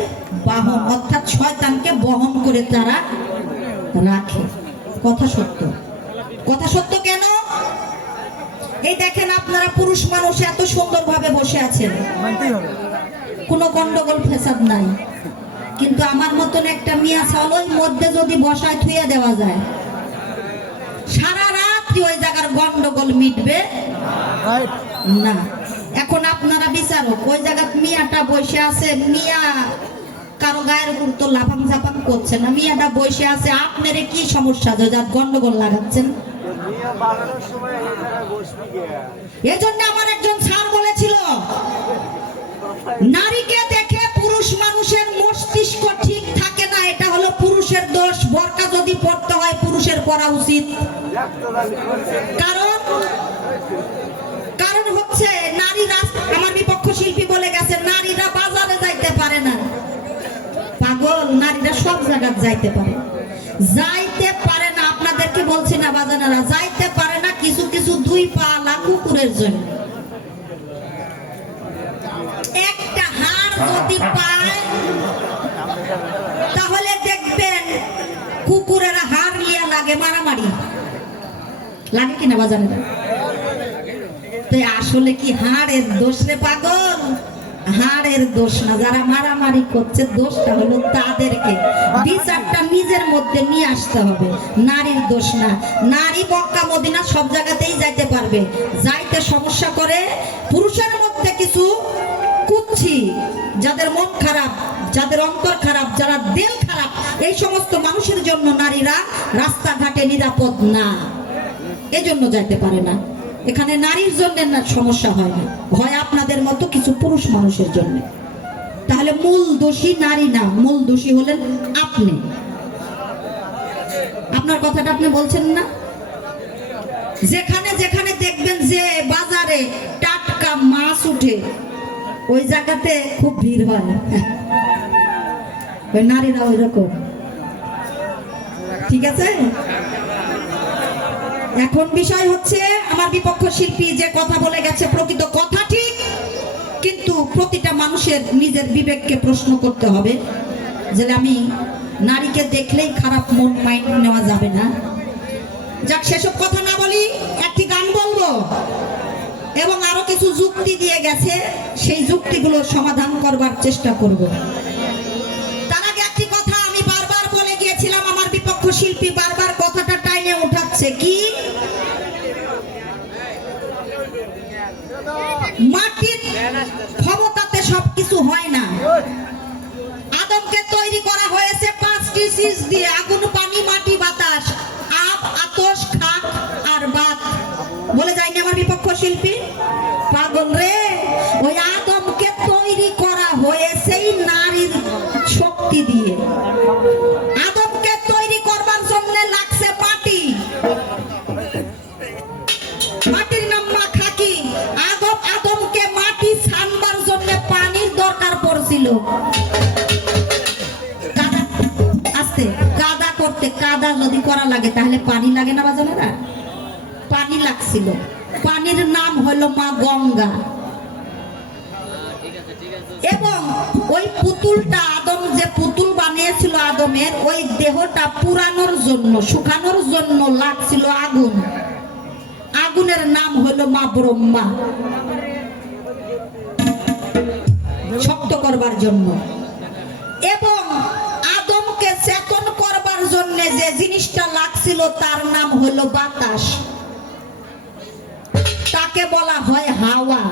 বাহন, অর্থাৎ শয়তানকে বহন করে তারা রাখে। কথা সত্য। কথা সত্য কেন? এই দেখেন আপনারা পুরুষ মানুষ এত সুন্দরভাবে বসে আছেন, কোনো গন্ডগোল ফেসাদ নাই, কিন্তু আমার মতন একটা মিয়া ছাওয়াল মধ্যে যদি বসায় থুয়ে দেওয়া যায়, সারা রাত ওই জায়গার গন্ডগোল মিটবে না। এখন আপনারা বিচারক, ওই জায়গায় মিয়াটা বসে আছে, মিয়া কারো গায়ের উপর তো লাফাং ঝাপাং করছে না, মিয়াটা বসে আছে, আপনারে কি সমস্যা যে যার গন্ডগোল লাগাচ্ছেন? এজন্য আমার একজন স্যার বলেছিল, নারীকে দেখে পুরুষ মানুষের মস্তিষ্ক ঠিক থাকে না, এটা হলো পুরুষের দোষ। বোরকা যদি পড়তে হয় পুরুষের পরা উচিত। কারণ হচ্ছে নারীরা, আমার বিপক্ষ শিল্পী বলে গেছে, নারীরা বাজারে যাইতে পারে না। পাগল, নারীরা সব জায়গায় যাইতে পারে, যাইতে পারে না। আপনাদেরকে বলছি না বাজানারা, যাইতে পারে না কিছু কিছু দুই পালা কুকুরের জন্য। একটা হাড় যদি পায় তাহলে দেখবেন কুকুরেরা হাড় লিয়া লাগে মারামারি। লাগে কিনা বাজানে? তো আসলে কি হাড়ের দোষ রে পাগল? হাড়ের দোষ না, যারা মারামারি করছে দোষটা হলো তাদেরকে। বিচারটা নিজের মধ্যে নিয়ে আসতে হবে, নারীর দোষ না। নারী মক্কা মদিনা সব জায়গাতেই যাইতে পারবে, যাইতে সমস্যা করে পুরুষের মধ্যে কিছু কুচ্ছি, যাদের মন খারাপ, যাদের অন্তর খারাপ, যারা দিল খারাপ, এই সমস্ত মানুষের জন্য নারীরা রাস্তাঘাটে নিরাপদ না, এজন্য যাইতে পারে না। এখানে নারীর জন্য না সমস্যা হয় না, হয় আপনাদের মতো কিছু পুরুষ মানুষের জন্য। তাহলে মূল দোষী নারী না, মূল দোষী হলেন আপনি। আপনার কথাটা আপনি বলছেন না? যেখানে যেখানে দেখবেন যে বাজারে টাটকা মাছ উঠে, ওই জায়গাতে খুব ভিড় হয়, ওই নারীরা ওই রকম। ঠিক আছে, এখন বিষয় হচ্ছে আমার বিপক্ষ শিল্পী যে কথা বলে গেছে প্রকৃত কথা ঠিক, কিন্তু প্রতিটা মানুষের নিজের বিবেককে প্রশ্ন করতে হবে যে আমি নারীকে দেখলেই খারাপ মন মাইন্ড নেওয়া যাবে না। যাক, সেসব কথা না বলি, একটি গান বলবো এবং আরো কিছু যুক্তি দিয়ে গেছে, সেই যুক্তিগুলো সমাধান করবার চেষ্টা করব। তার আগে একটি কথা আমি বারবার বলে গিয়েছিলাম, আমার বিপক্ষ শিল্পী বারবার কথাটা টাইনে উঠাচ্ছে, কি মাটির ক্ষমতাতে সবকিছু হয় না। আদমকে তৈরি করা হয়েছে 5টি সিজ দিয়ে, আগুন, পানি, মাটি, বাতাস, আপ, আতশ, খাক আর বাত। বলে যায়নি আমার বিপক্ষ শিল্পী? পাগল রে, ওই আদমকে তৈরি করা হয়েছে নারীর শক্তি দিয়ে। আদমকে তৈরি করবার জন্য লাগছে মাটি, মাটির নাম মা খাকি। আদমকে মাটি ছানবার জন্য পানির দরকার পড়ছিল। কাদা করতে, কাদা যদি করা লাগে তাহলে পানি লাগে না বাজানেরা? পানি লাগছিল, পানির নাম হলো মা গঙ্গা। এবং ওই পুতুলটা আদম যে পুতুল বানিয়েছিল আদমের, ওই দেহটা পুরানোর জন্য, শুকানোর জন্য লাগছিল আগুন। আগুনের নাম হলো মা ব্রহ্মা, শক্ত করবার জন্য। এবং আদমকে চেতন করবার জন্য যে জিনিসটা লাগছিল তার নাম হলো বাতাস, তাকে বলা হয় হাওয়া।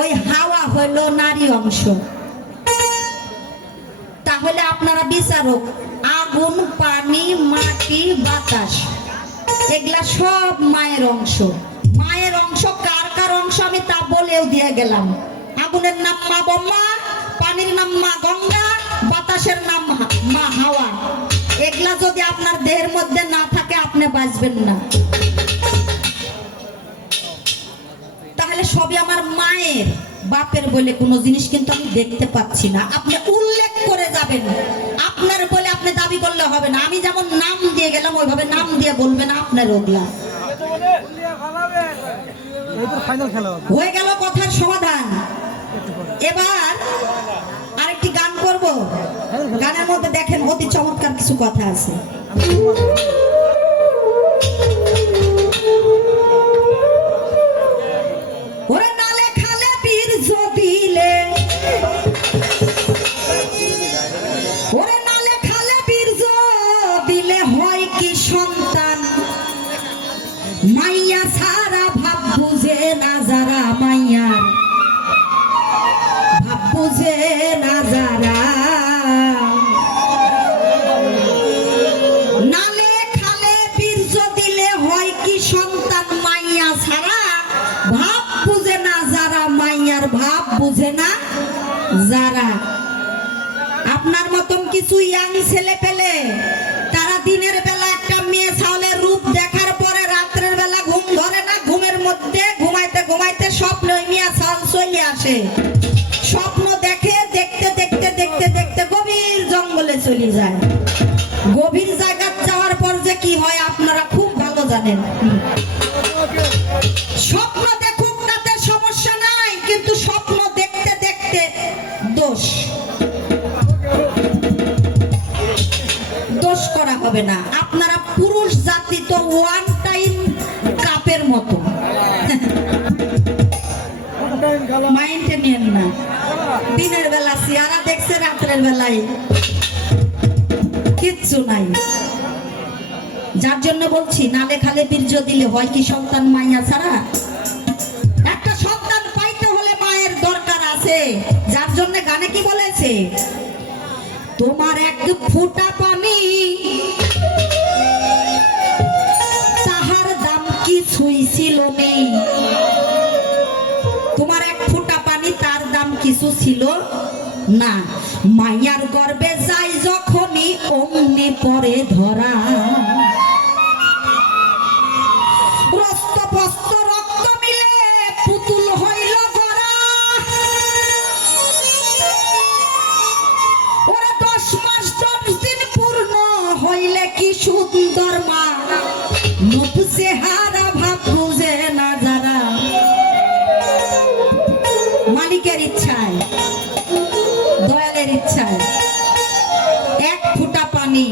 ওই হাওয়া হলো নারী অংশ। তাহলে আপনারা বিচারক, আগুন, পানি, মাটি, বাতাস, এগুলা সব মায়ের অংশ। মায়ের অংশ কার কার অংশ আমি তা বলেও দিয়ে গেলাম। আগুনের নাম মা ব্রহ্মা, পানির নাম মা গঙ্গা, বাতাসের নাম মা হাওয়া। এগুলা যদি আপনার দেহের মধ্যে না থাকে আপনি বাঁচবেন না। তাহলে সবই আমার মায়ের, বাপের বলে কোনো জিনিস কিন্তু আমি দেখতে পাচ্ছি না। আপনি উল্লেখ করে যাবেন, আপনার বলে আপনি দাবি করলে হবে না। আমি যেমন নাম দিয়ে গেলাম ওইভাবে নাম দিয়ে বলবেন আপনার। ওগুলা হয়ে গেল কথার সমাধান। এবার আরেকটি গান করব। গানের মধ্যে দেখেন অতি চমৎকার কিছু কথা আছে। ওরে নালে খালে বীর্য দিলে, ওরে নালে খালে বীর্য দিলে হয় কি সন্তান, মাইয়া সারা ভাব বুঝে না যারা, মাইয়ার ভাব বুঝে না যারা। নালে খালে বীর্য দিলে হয় কি সন্তান, মাইয়া ছাড়া ভাব বুঝে না যারা, মাইয়ার ভাব বুঝে না যারা। আপনার মতন কিছু ইয়াং ছেলে পেলে তারা দিনের বেলা একটা মেয়ে ছাওয়ালের রূপ দেখার পরে রাত্রের বেলা ঘুম ধরে না, ঘুমের মধ্যে ঘুমাইতে ঘুমাইতে স্বপ্ন মিয়া ছাওয়াল চলে আসে। স্বপ্ন দেখে, দেখতে দেখতে দেখতে দেখতে গভীর জঙ্গলে চলে যায়। গভীর জায়গা যাওয়ার পর যে কি হয় আপনারা খুব ভালো জানেন। স্বপ্ন দেখুক তাতে সমস্যা নাই, কিন্তু স্বপ্ন দেখতে দেখতে দোষ করা হবে না। আপনারা পুরুষ জাতি তো ওয়ান টাইম কাপের মতো, মাইন্ডে নিয়েন না। দিনের বেলা চেহারা দেখছে, রাত্রের বেলায় কিচ্ছু নাই। যার জন্য বলছি, নালে খালে বীর্য দিলে হয় কি সন্তান মাইয়া ছাড়া? একটা সন্তান পাইতে হলে মায়ের দরকার আছে। যার জন্য গানে কি বলেছে, তোমার এক ফোঁটা পানি তাহার দাম কিছুই ছিল নেই। তোমার এক ফোঁটা পানি তার দাম কিছু ছিল না। মাইয়ার গর্ভে যাই যখনই অমনি পরে ধরা। রক্ত পস্ত রক্ত মিলে পুতুল হইল গড়া। ওরা 10 মাস 10 দিন পূর্ণ হইলে কি সুন্দর মা। মুখ চেহারা ভাব বুঝে না যারা। মালিকের ইচ্ছায়, দয়ালের ইচ্ছায় এক ফোঁটা পানি,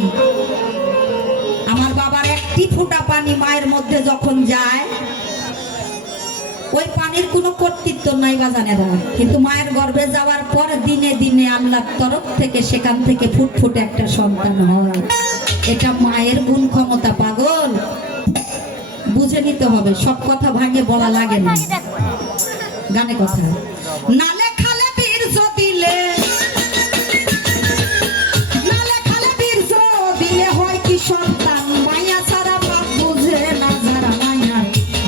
আমার বাবার একটি ফোঁটা পানি মায়ের মধ্যে যখন যায়, ওই পানির কোনো কর্তৃত্ব নাই বাজানেরা। কিন্তু মায়ের গর্ভে যাওয়ার পর দিনে দিনে আল্লাহর তরফ থেকে সেখান থেকে ফুটফুটে একটা সন্তান হয়। এটা মায়ের গুণ ক্ষমতা। পাগল, বুঝে নিতে হবে, সব কথা ভাঙে বলা লাগে না। গানে কথা, নালে খালে বীর্য দিলে, নালে খালে বীর্য দিলে হয় কি সন্তান মাইয়া ছাড়া। ভাব বুঝে না যারা মাইয়া,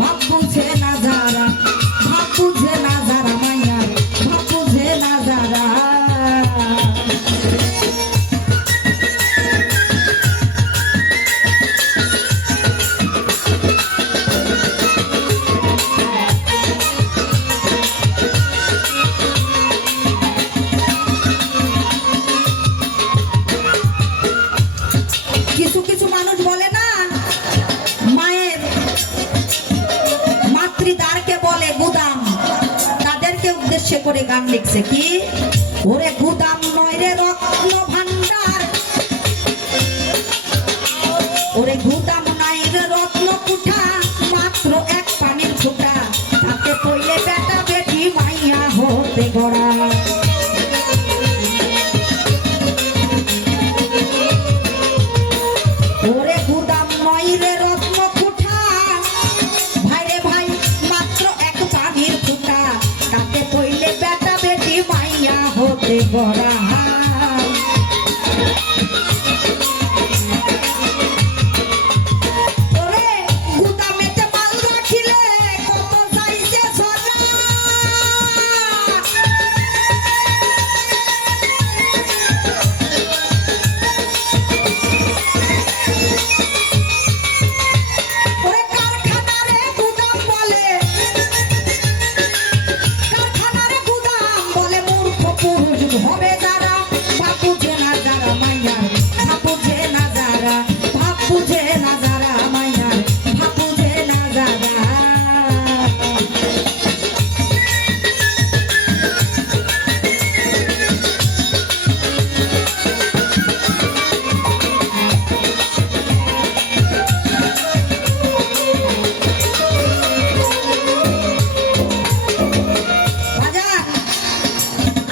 ভাব বুঝে না যারা, ভাব বুঝে না যারা মাইয়া, ভাব বুঝে না যারা। কিছু কিছু মানুষ বলে না, মায়ের মাতৃদ্বারকে বলে গুদাম। তাদেরকে উদ্দেশ্য করে গান লিখছে কি, ওরে গুদাম নয় রে রত্ন ভান্ডার, ওরে গুদাম নাই রে রত্ন কুঠা, মাত্র এক পানির ফুটা, তাতে পইলে বেটা বেটি মাইয়া হতে গড়া। ওরে গুদাম নয় রে রত্ন কুঠা, ভাই রে ভাই মাত্র এক পানির ফুটা, তাতে পইলে বেটা বেটি মাইয়া হতে গড়া। ওরে গুদামেতে মাল রাখিলে কত যাইছে ঝরা। ওরে কারখানারে গুদাম বলে, কারখানারে গুদাম বলে মূর্খ পুরুষ হবে যারা। ভাব বুঝে না যারা মাইয়ার, ভাব বুঝে না যারা, ভাব বুঝে না যারা মাইয়ার, ভাব বুঝে না যারা। বাজার,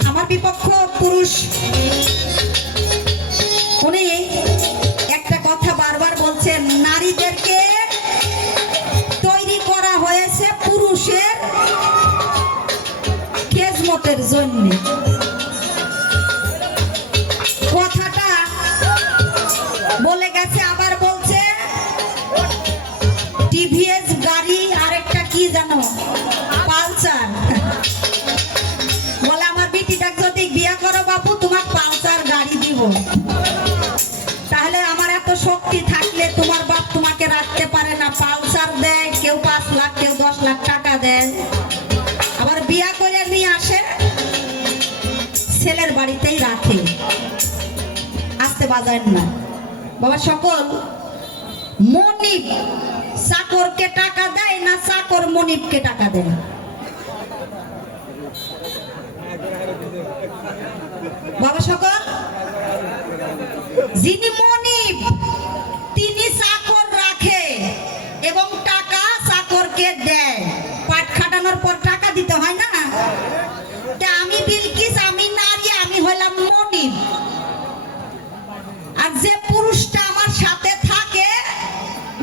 আমার বিপক্ষ পুরুষ উনি একটা কথা বারবার বলছেন, নারীদেরকে তৈরি করা হয়েছে পুরুষের খেজমতের জন্য। কথাটা বলে গেছে, আবার বলছে টিভিএস গাড়ি, আরেকটা কি জানো, পালসার। বলে আমার বিটিটা যদি বিয়ে করো বাবু, তোমার পালসার গাড়ি দিব। তাহলে আমার এত শক্তি থাকলে তোমার বাপ তোমাকে রাখতে পারে না। পালসার দেয়, কেউ 5 লাখ, কেউ 10 লাখ টাকা দেয়। আবার বিয়া করে নিয়ে আসে, ছেলের বাড়িতেই রাখে। আসতে বাজায় না বাবা। সকল মনিব চাকরকে টাকা দেয় না, চাকর মনিবকে টাকা দেয়? বাবা সকল, যিনি মনিব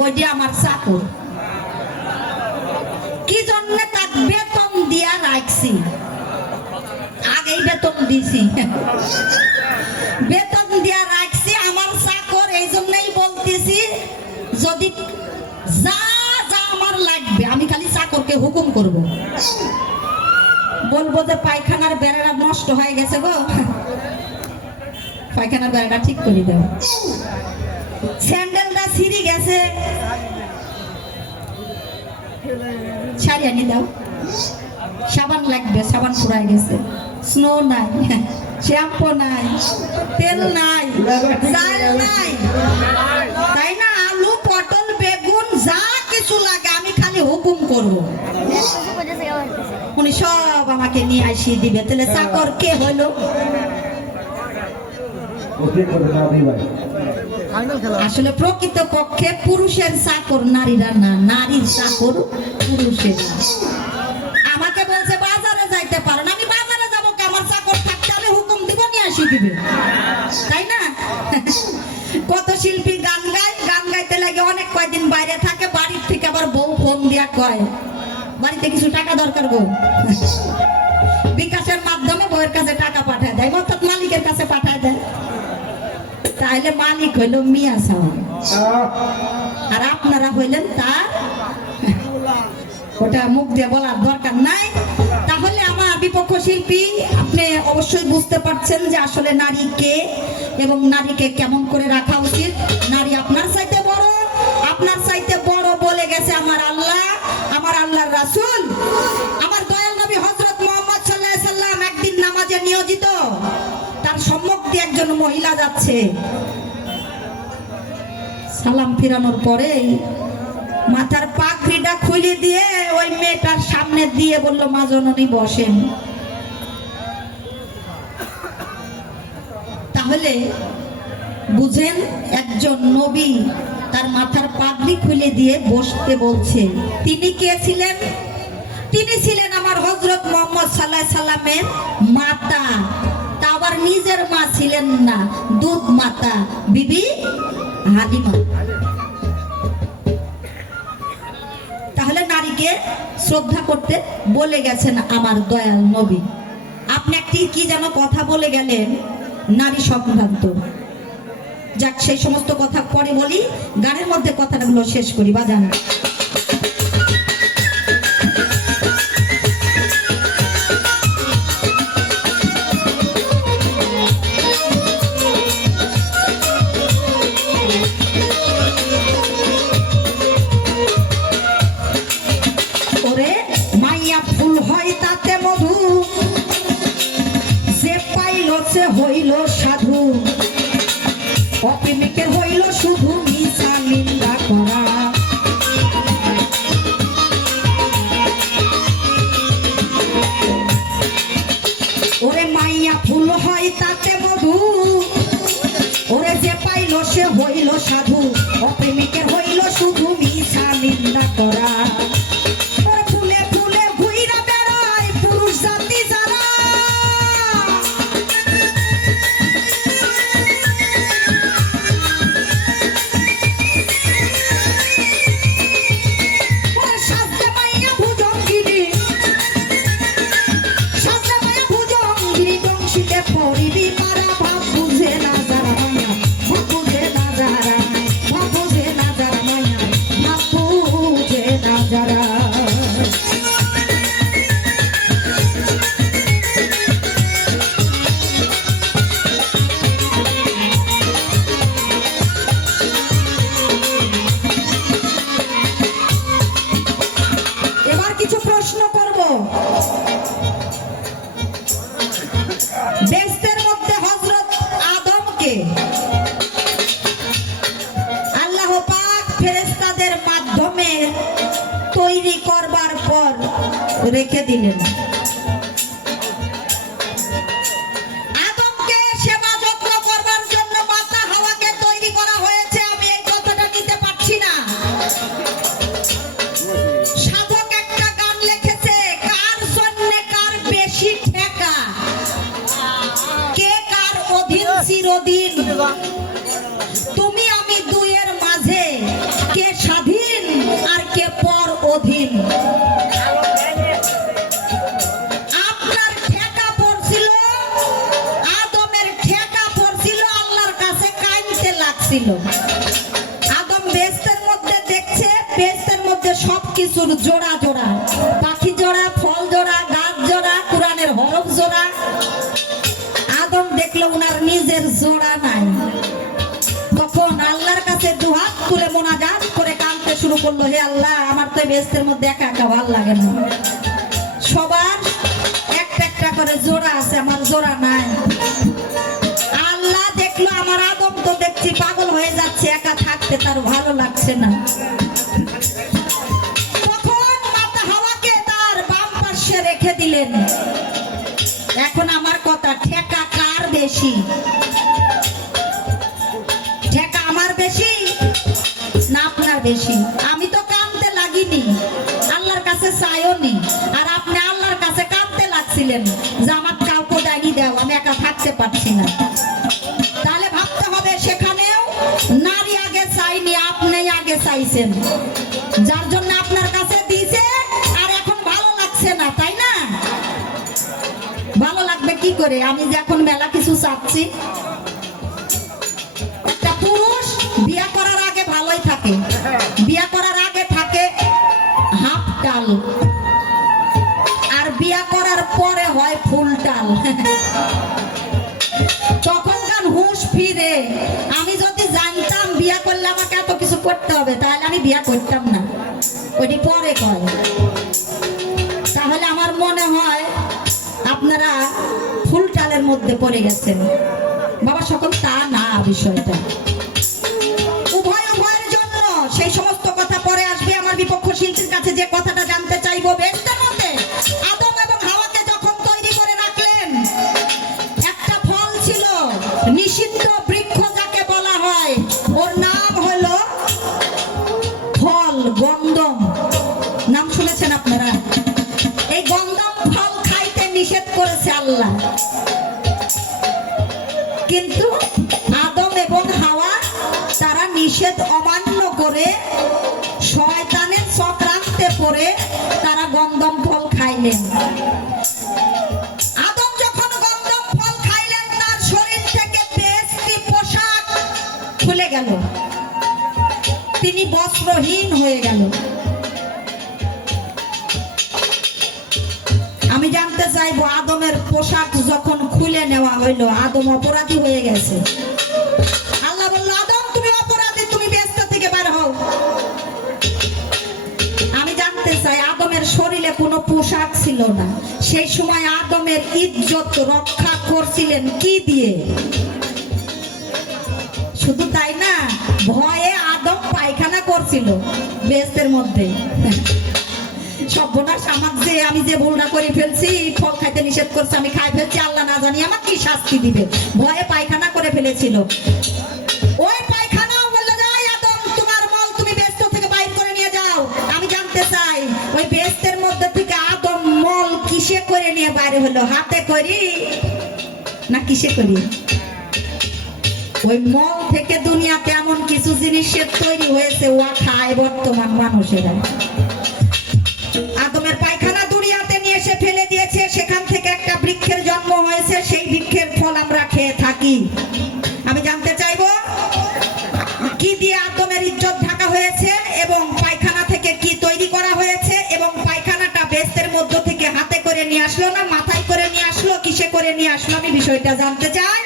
ওইটি আমার চাকর। কি জন্য তাক বেতন দিয়া রাখছি, আগেই বেতন দিছি, বেতন দিয়া রাখছি আমার চাকর। এই জন্যই বলতেছি যদি যা যা আমার লাগবে আমি খালি চাকরকে হুকুম করব, বলবো যে পায়খানার বেড়াটা নষ্ট হয়ে গেছে গো, পায়খানার বেড়াটা ঠিক করে দাও, স্যান্ডেলটা ছিঁড়ে গেছে ছাড়িয়ে আনি দাও, সাবান লাগবে সাবান ফুরাই গেছে, স্নো নাই, শ্যাম্পু নাই, তেল নাই, চাল নাই, তাই না? আলু পটল বেগুন যা কিছু লাগে আমি খালি হুকুম করব, উনি সব আমাকে নিয়ে আসিয়ে দিবে। তাহলে চাকর কে হলো? আসলে প্রকৃত পক্ষে পুরুষের চাকর নারীরা না, নারীর চাকর পুরুষের। আমাকে বলছে বাজারে যাইতে পারো না, আমি বাজারে যাবো কে? আমার চাকর থাকতে আমি হুকুম দিব, নিয়ে আসি দিবে, তাই না? কত শিল্পী গান গায়, গান গাইতে লাগে অনেক কয়দিন বাইরে থাকে, বাড়ির থেকে আবার বউ ফোন দিয়া কয় বাড়িতে কিছু টাকা দরকার গো, বিকাশের মাধ্যমে বউয়ের কাছে টাকা পাঠায় দেয়, অর্থাৎ মালিকের কাছে পাঠায় দেয়। তাহলে মালিক হইল মিয়া সাহেব, আর আপনারা হইলেন তার, ওটা মুখ দিয়ে বলার দরকার নাই। তাহলে আমার বিপক্ষ শিল্পী আপনি অবশ্যই বুঝতে পারছেন যে আসলে নারী কে এবং নারীকে কেমন করে রাখা উচিত। নারী আপনার চাইতে বড়, আপনার চাইতে বড় বলে গেছে আমার আল্লাহ, আমার আল্লাহর রাসূল, আমার দয়াল নবী হযরত মুহাম্মদ সাল্লাল্লাহু আলাইহি সাল্লাম একদিন নামাজে নিয়োজিত, তার সম্মুখ দিয়ে একজন মহিলা যাচ্ছে, সালাম ফিরানোর পরে মাথার পাগড়িটা খুলে দিয়ে ওই মেয়েটার সামনে দিয়ে বলল মা জননী বসেন। তাহলে বুঝেন একজন নবী তার মাথার পাগড়ি খুলে দিয়ে বসতে বলছে, তিনি কে ছিলেন? তিনি ছিলেন আমার হযরত মুহাম্মদ সাল্লাল্লাহু আলাইহি সাল্লামের মাতা, তা আবার নিজের মা ছিলেন না, দুধ মাতা বিবি হালিমা। তাহলে নারীকে শ্রদ্ধা করতে বলে গেছেন আমার দয়াল নবী। আপনি একটি কি যেন কথা বলে গেলেন নারী সংক্রান্ত, যাক সেই সমস্ত কথা পরে বলি, গানের মধ্যে কথাগুলো শেষ করি। বাজান ওরে মাইয়া ফুল হয় তাতে মধু, যে পাইল সে হইল সাধু, অপ্রেমিকের হইল শুধু মিছা নিন্দা করা। ওরে মাইয়া ফুল হয় তাতে মধু, ওরে যে পাইল সে হইল সাধু, অপ্রেমিকের হইল শুধু মিছা নিন্দা করা। ওরে ফুলে ফুলে ঘুইরা বেড়ায় পুরুষ জাতি যারা, এবার কিছু প্রশ্ন করব। বেহেশতের মধ্যে হযরত আদমকে আল্লাহ পাক ফেরেশতাদের মাধ্যমে তৈরি করবার পর রেখে দিলেন। আদমকে সেবা যত্ন করবার জন্য মাতা হাওয়াকে তৈরি করা হয়েছে, আমি এই কথাটা নিতে পারছি না। সাধক একটা গান লিখেছে, কার জন্য কার বেশি ঠেকা, কে কার অধীন চিরদিন, তুমি আমি দুইয়ের মাঝে কে সাধক আদম বেহেশতের মধ্যে দেখছে, বেহেশতের মধ্যে সবকিছুর জোড়া জোড়া, পাখি জোড়া, ফল জোড়া, গাছ জোড়া, কোরআনের হরফ জোড়া। আদম দেখলো উনার নিজের জোড়া নাই। তখন আল্লাহর কাছে দুহাত তুলে মোনাজাত করে কাঁদতে শুরু করলো, হে আল্লাহ, আমার তো এই বেহেশতের মধ্যে একা একা ভালো লাগে না, সবার একটা একটা করে জোড়া আছে, আমার জোড়া নাই। আল্লাহ দেখলো আমার আদম তো দেখছি পাগল হয়ে যাচ্ছে, একা থাকতে তার ভালো লাগছে না। তখন মাতা হাওয়াকে তার বাম পাশে রেখে দিলেন। এখন আমার কথা, ঠেকা কার বেশি? ঠেকা আমার বেশি না আপনার বেশি? আমি তো কাঁদতে লাগিনি, আল্লাহর কাছে চাইও নি, আর আপনি আল্লাহর কাছে কাঁদতে লাগছিলেন যে আমার কাউকে ডাইনি দাও, আমি একা থাকতে পারছি না। তাহলে ভাবতে হবে সেখানেও নারী আগে চাইনি, আপনি আগে চাইছেন, যার জন্য আপনার কাছে দিয়েছে, আর এখন ভালো লাগছে না, তাই না? ভালো লাগবে কি করে? আমি যে এখন মেলা কিছু চাচ্ছি। একটা পুরুষ বিয়া করার আগে ভালোই থাকে, বিয়া করার আগে থাকে হাফ টাল, আর বিয়া করার পরে হয় ফুল টাল। তখনকার হুঁশ ফিরে। আমি যদি জানতাম বিয়া করলে আমাকে এত কিছু করতে হবে, তাহলে আমি বিয়া করতাম না, ওইটি পরে কয়। তাহলে আমার মনে হয় আপনারা ফুল টালের মধ্যে পড়ে গেছেন। বাবা সকল তা না, বিষয়টা উভয় উভয়ের জন্য। সেই সমস্ত কথা পরে আসবে। আমার বিপক্ষ শিল্পীর কাছে যে কথাটা জানতে চাইবো, বেহেশতের মধ্যে আদম এবং হাওয়াকে যখন তৈরি করে রাখলেন, একটা ফল ছিল, নিষিদ্ধ বৃক্ষ যাকে বলা হয়, ওর নাম হলো ফল গন্ধম। নাম শুনেছেন আপনারা? এই গন্ধম ফল খাইতে নিষেধ করেছে আল্লাহ, কিন্তু আদম এবং হাওয়া তারা নিষেধ অমান্য করে শয়তানের চক্রান্তে পড়ে তারা গন্ধম ফল খাইলেন। আদম যখন গন্ধম ফল খাইলেন, তার শরীর থেকে বেহেশতি পোশাক খুলে গেল, তিনি বস্ত্রহীন হয়ে গেল। আমি জানতে চাইবো, আদমের পোশাক যখন খুলে নেওয়া হইলো, আদম অপরাধী হয়ে গেছে। আল্লাহ বলল, আদম তুমি অপরাধী, তুমি বেহেশত থেকে বের হও। আমি জানতে চাই, আদমের শরীরে কোনো পোশাক ছিল না, সেই সময় আদমের ইজ্জত রক্ষা করছিলেন কি দিয়ে? শুধু তাই না, ভয়ে আদম পায়খানা করছিল বেহেশতের মধ্যে। সর্বনাশ, আমার যে আমি যে ভুলটা করে ফেলছি, ফল খাইতে নিষেধ করছে, আমি খাই ফেলছি, আল্লাহ না জানি আমার কি শাস্তি দিবে, ভয়ে পায়খানা করে ফেলেছিল। ওই পায়খানা বললো, যাই আদম, তোমার মল তুমি বেহেশত থেকে বাইর করে নিয়ে যাও। আমি জানতে চাই, ওই বেহেশতের মধ্যে থেকে আদম মল কিসে করে নিয়ে বাইরে হলো? হাতে করি না কিসে করি? ওই মল থেকে দুনিয়াতে এমন কিছু জিনিসের তৈরি হয়েছে, ওয়া খায় বর্তমান মানুষেরা। আদমের পায়খানা দুনিয়াতে নিয়ে এসে ফেলে দিয়েছে, সেখান থেকে একটা বৃক্ষের জন্ম হয়েছে, সেই বৃক্ষের ফল আমরা খেয়ে থাকি। আমি জানতে চাইবো, কি দিয়ে আদমের ইজ্জত ঢাকা হয়েছে, এবং পায়খানা থেকে কি তৈরি করা হয়েছে, এবং পায়খানাটা বেহেশতের মধ্য থেকে হাতে করে নিয়ে আসলো না মাথায় করে নিয়ে আসলো, কিসে করে নিয়ে আসলো? আমি বিষয়টা জানতে চাই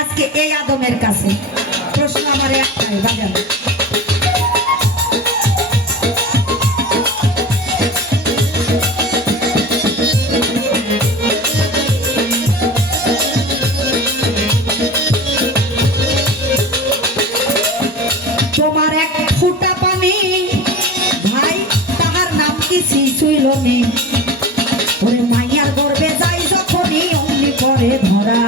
আজকে এই আদমের কাছে। প্রশ্ন আমার একটাই, বাজান, তোমার এক ফুটা পানি ভাই, তাহার নাম কি ছিল নি? ওরে মাইয়ার গর্বে যাই যখনই, অমনি করে ধরা।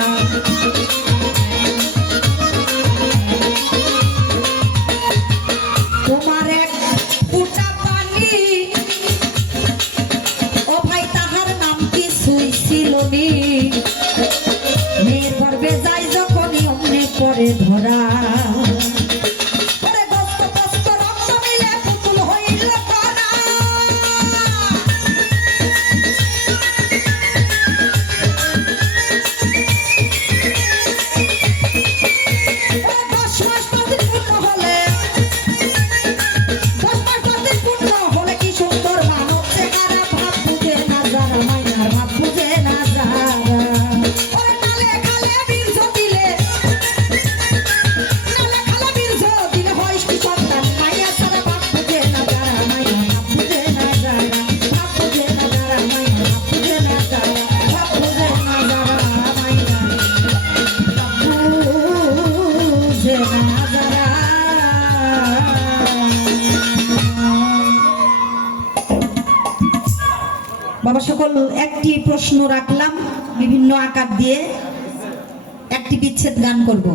সকল একটি প্রশ্ন রাখলাম বিভিন্ন আকার দিয়ে, একটি বিচ্ছেদ গান করব।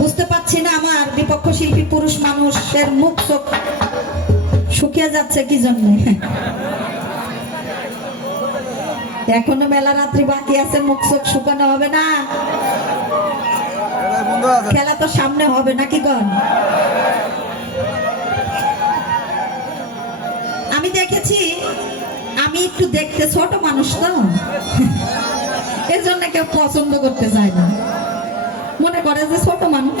বুঝতে পারছি না আমার বিপক্ষ শিল্পী পুরুষ মানুষের মুখ চোখ শুকিয়ে যাচ্ছে কি জন্য। এখনো মেলা রাত্রি বাকি আছে, মুখ চোখ শুকানো হবে না? খেলা তো সামনে হবে নাকি গণ? আমি দেখেছি, আমি একটু দেখতে ছোট মানুষ তো, এর জন্য কেউ পছন্দ করতে চায় না, মনে করে যে ছোট মানুষ।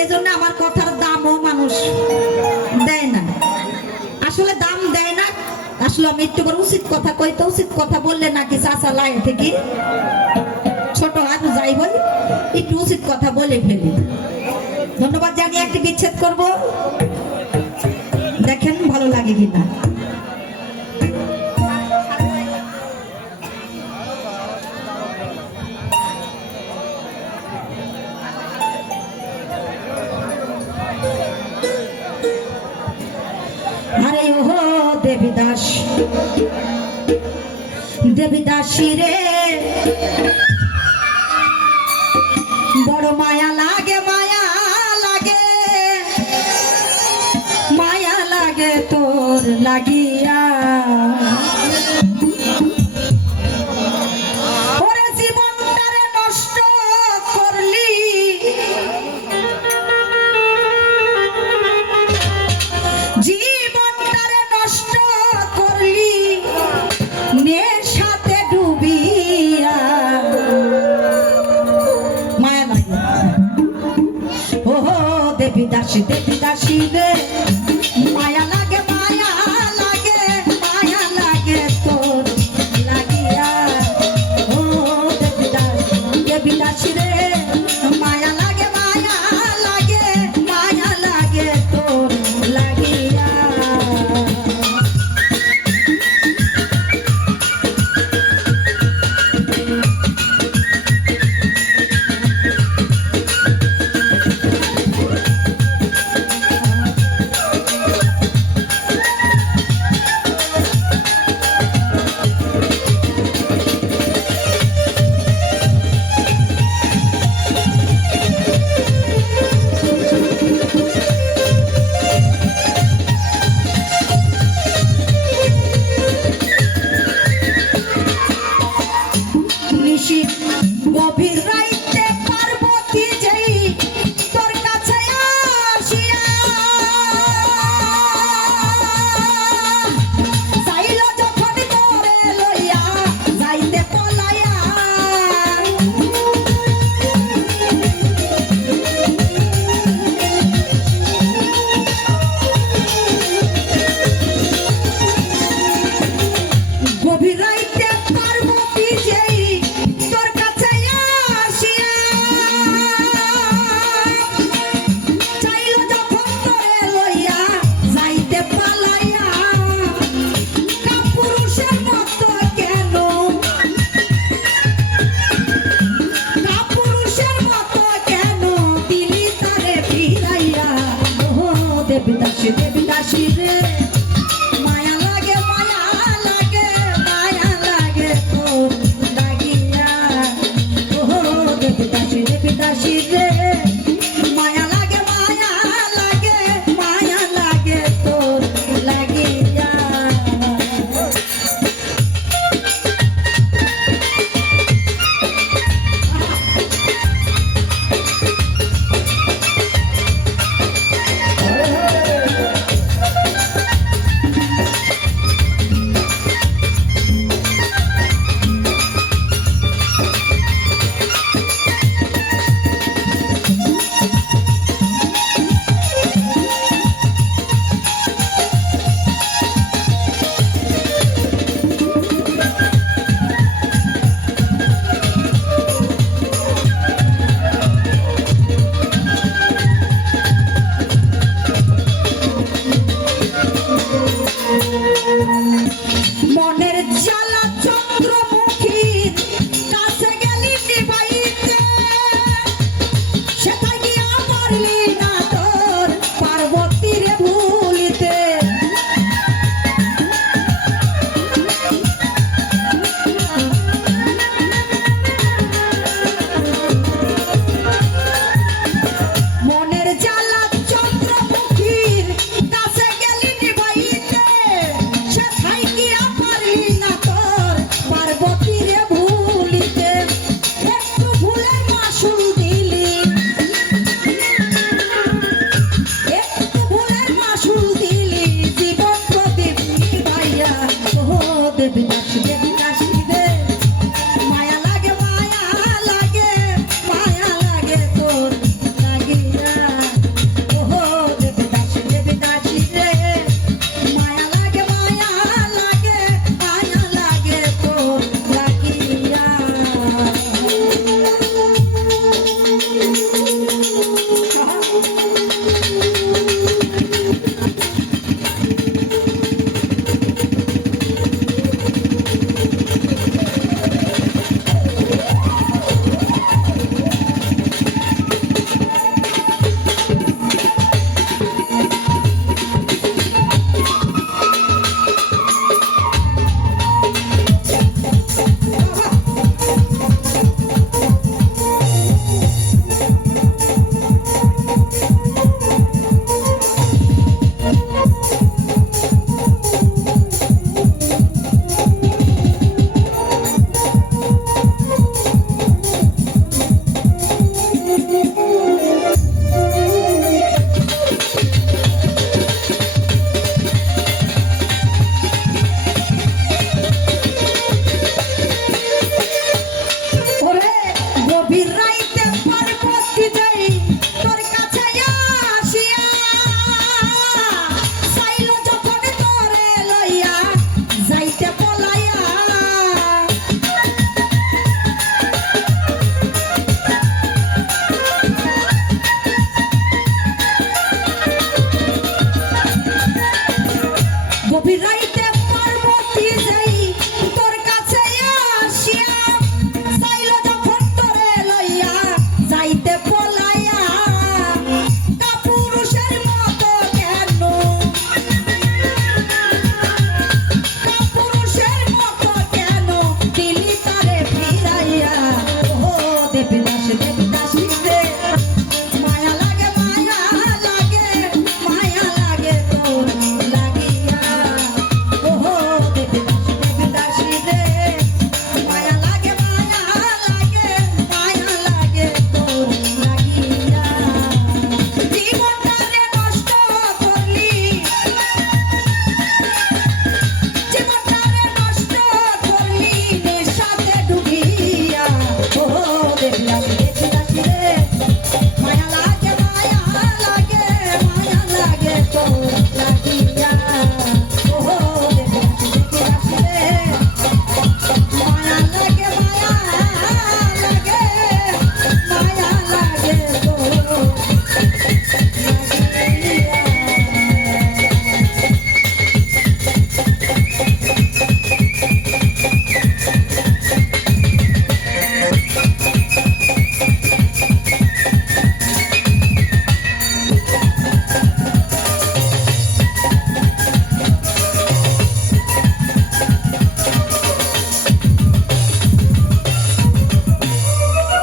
এই জন্য আমার কথার দামও মানুষ দেয় না। আসলে দাম দেয় না, আসলে আমি একটু করে উচিত কথা কইতে, উচিত কথা বললে নাকি চাচা লাই থেকে ছোট হাত যাই বল, একটু উচিত কথা বলে ফেলি। ধন্যবাদ জানিয়ে একটি বিচ্ছেদ করব, দেখেন ভালো লাগে কিনা। আরে ও দেবীদাস, দেবীদাসী রে, বড় মায়া লাগে, মায়া লাগে, মায়া লাগে তোর লাগিয়া। ওরে জীবনটারে নষ্ট করলি, জীবনটারে নষ্ট করলি নেশাতে ডুবিয়া। মায়া লাগে ও দেবীদাসী, দেবীদাসী রে, মায়া লাগে, মায়া লাগে, মায়া লাগে তোর লাগিয়া। ও দেবীদাস, দেবীদাসী রে, মায়া লাগে, মায়া লাগে, মায়া লাগে তোর লাগিয়া। নিশি গভীর রাইতে পার্বতী যেই তোর কাছে আসিয়া, চাইল যখন তোরে লইয়া যাইতে পলাইয়া। গভীর রাইতে পার্বতী যেই তোর কাছে আসিয়া, চাইল যখন তোরে লইয়া যাইতে পালাইয়া। কাপুরুষের মতো কেন, কাপুরুষের মতো কেন দিলি তারে ফিরাইয়া। ও দেবীদাসী, দেবীদাসী রে, মায়া লাগে, মায়া লাগে, মায়া লাগে তোর লাগিয়া। ও দেবীদাসী, দেবীদাসী রে,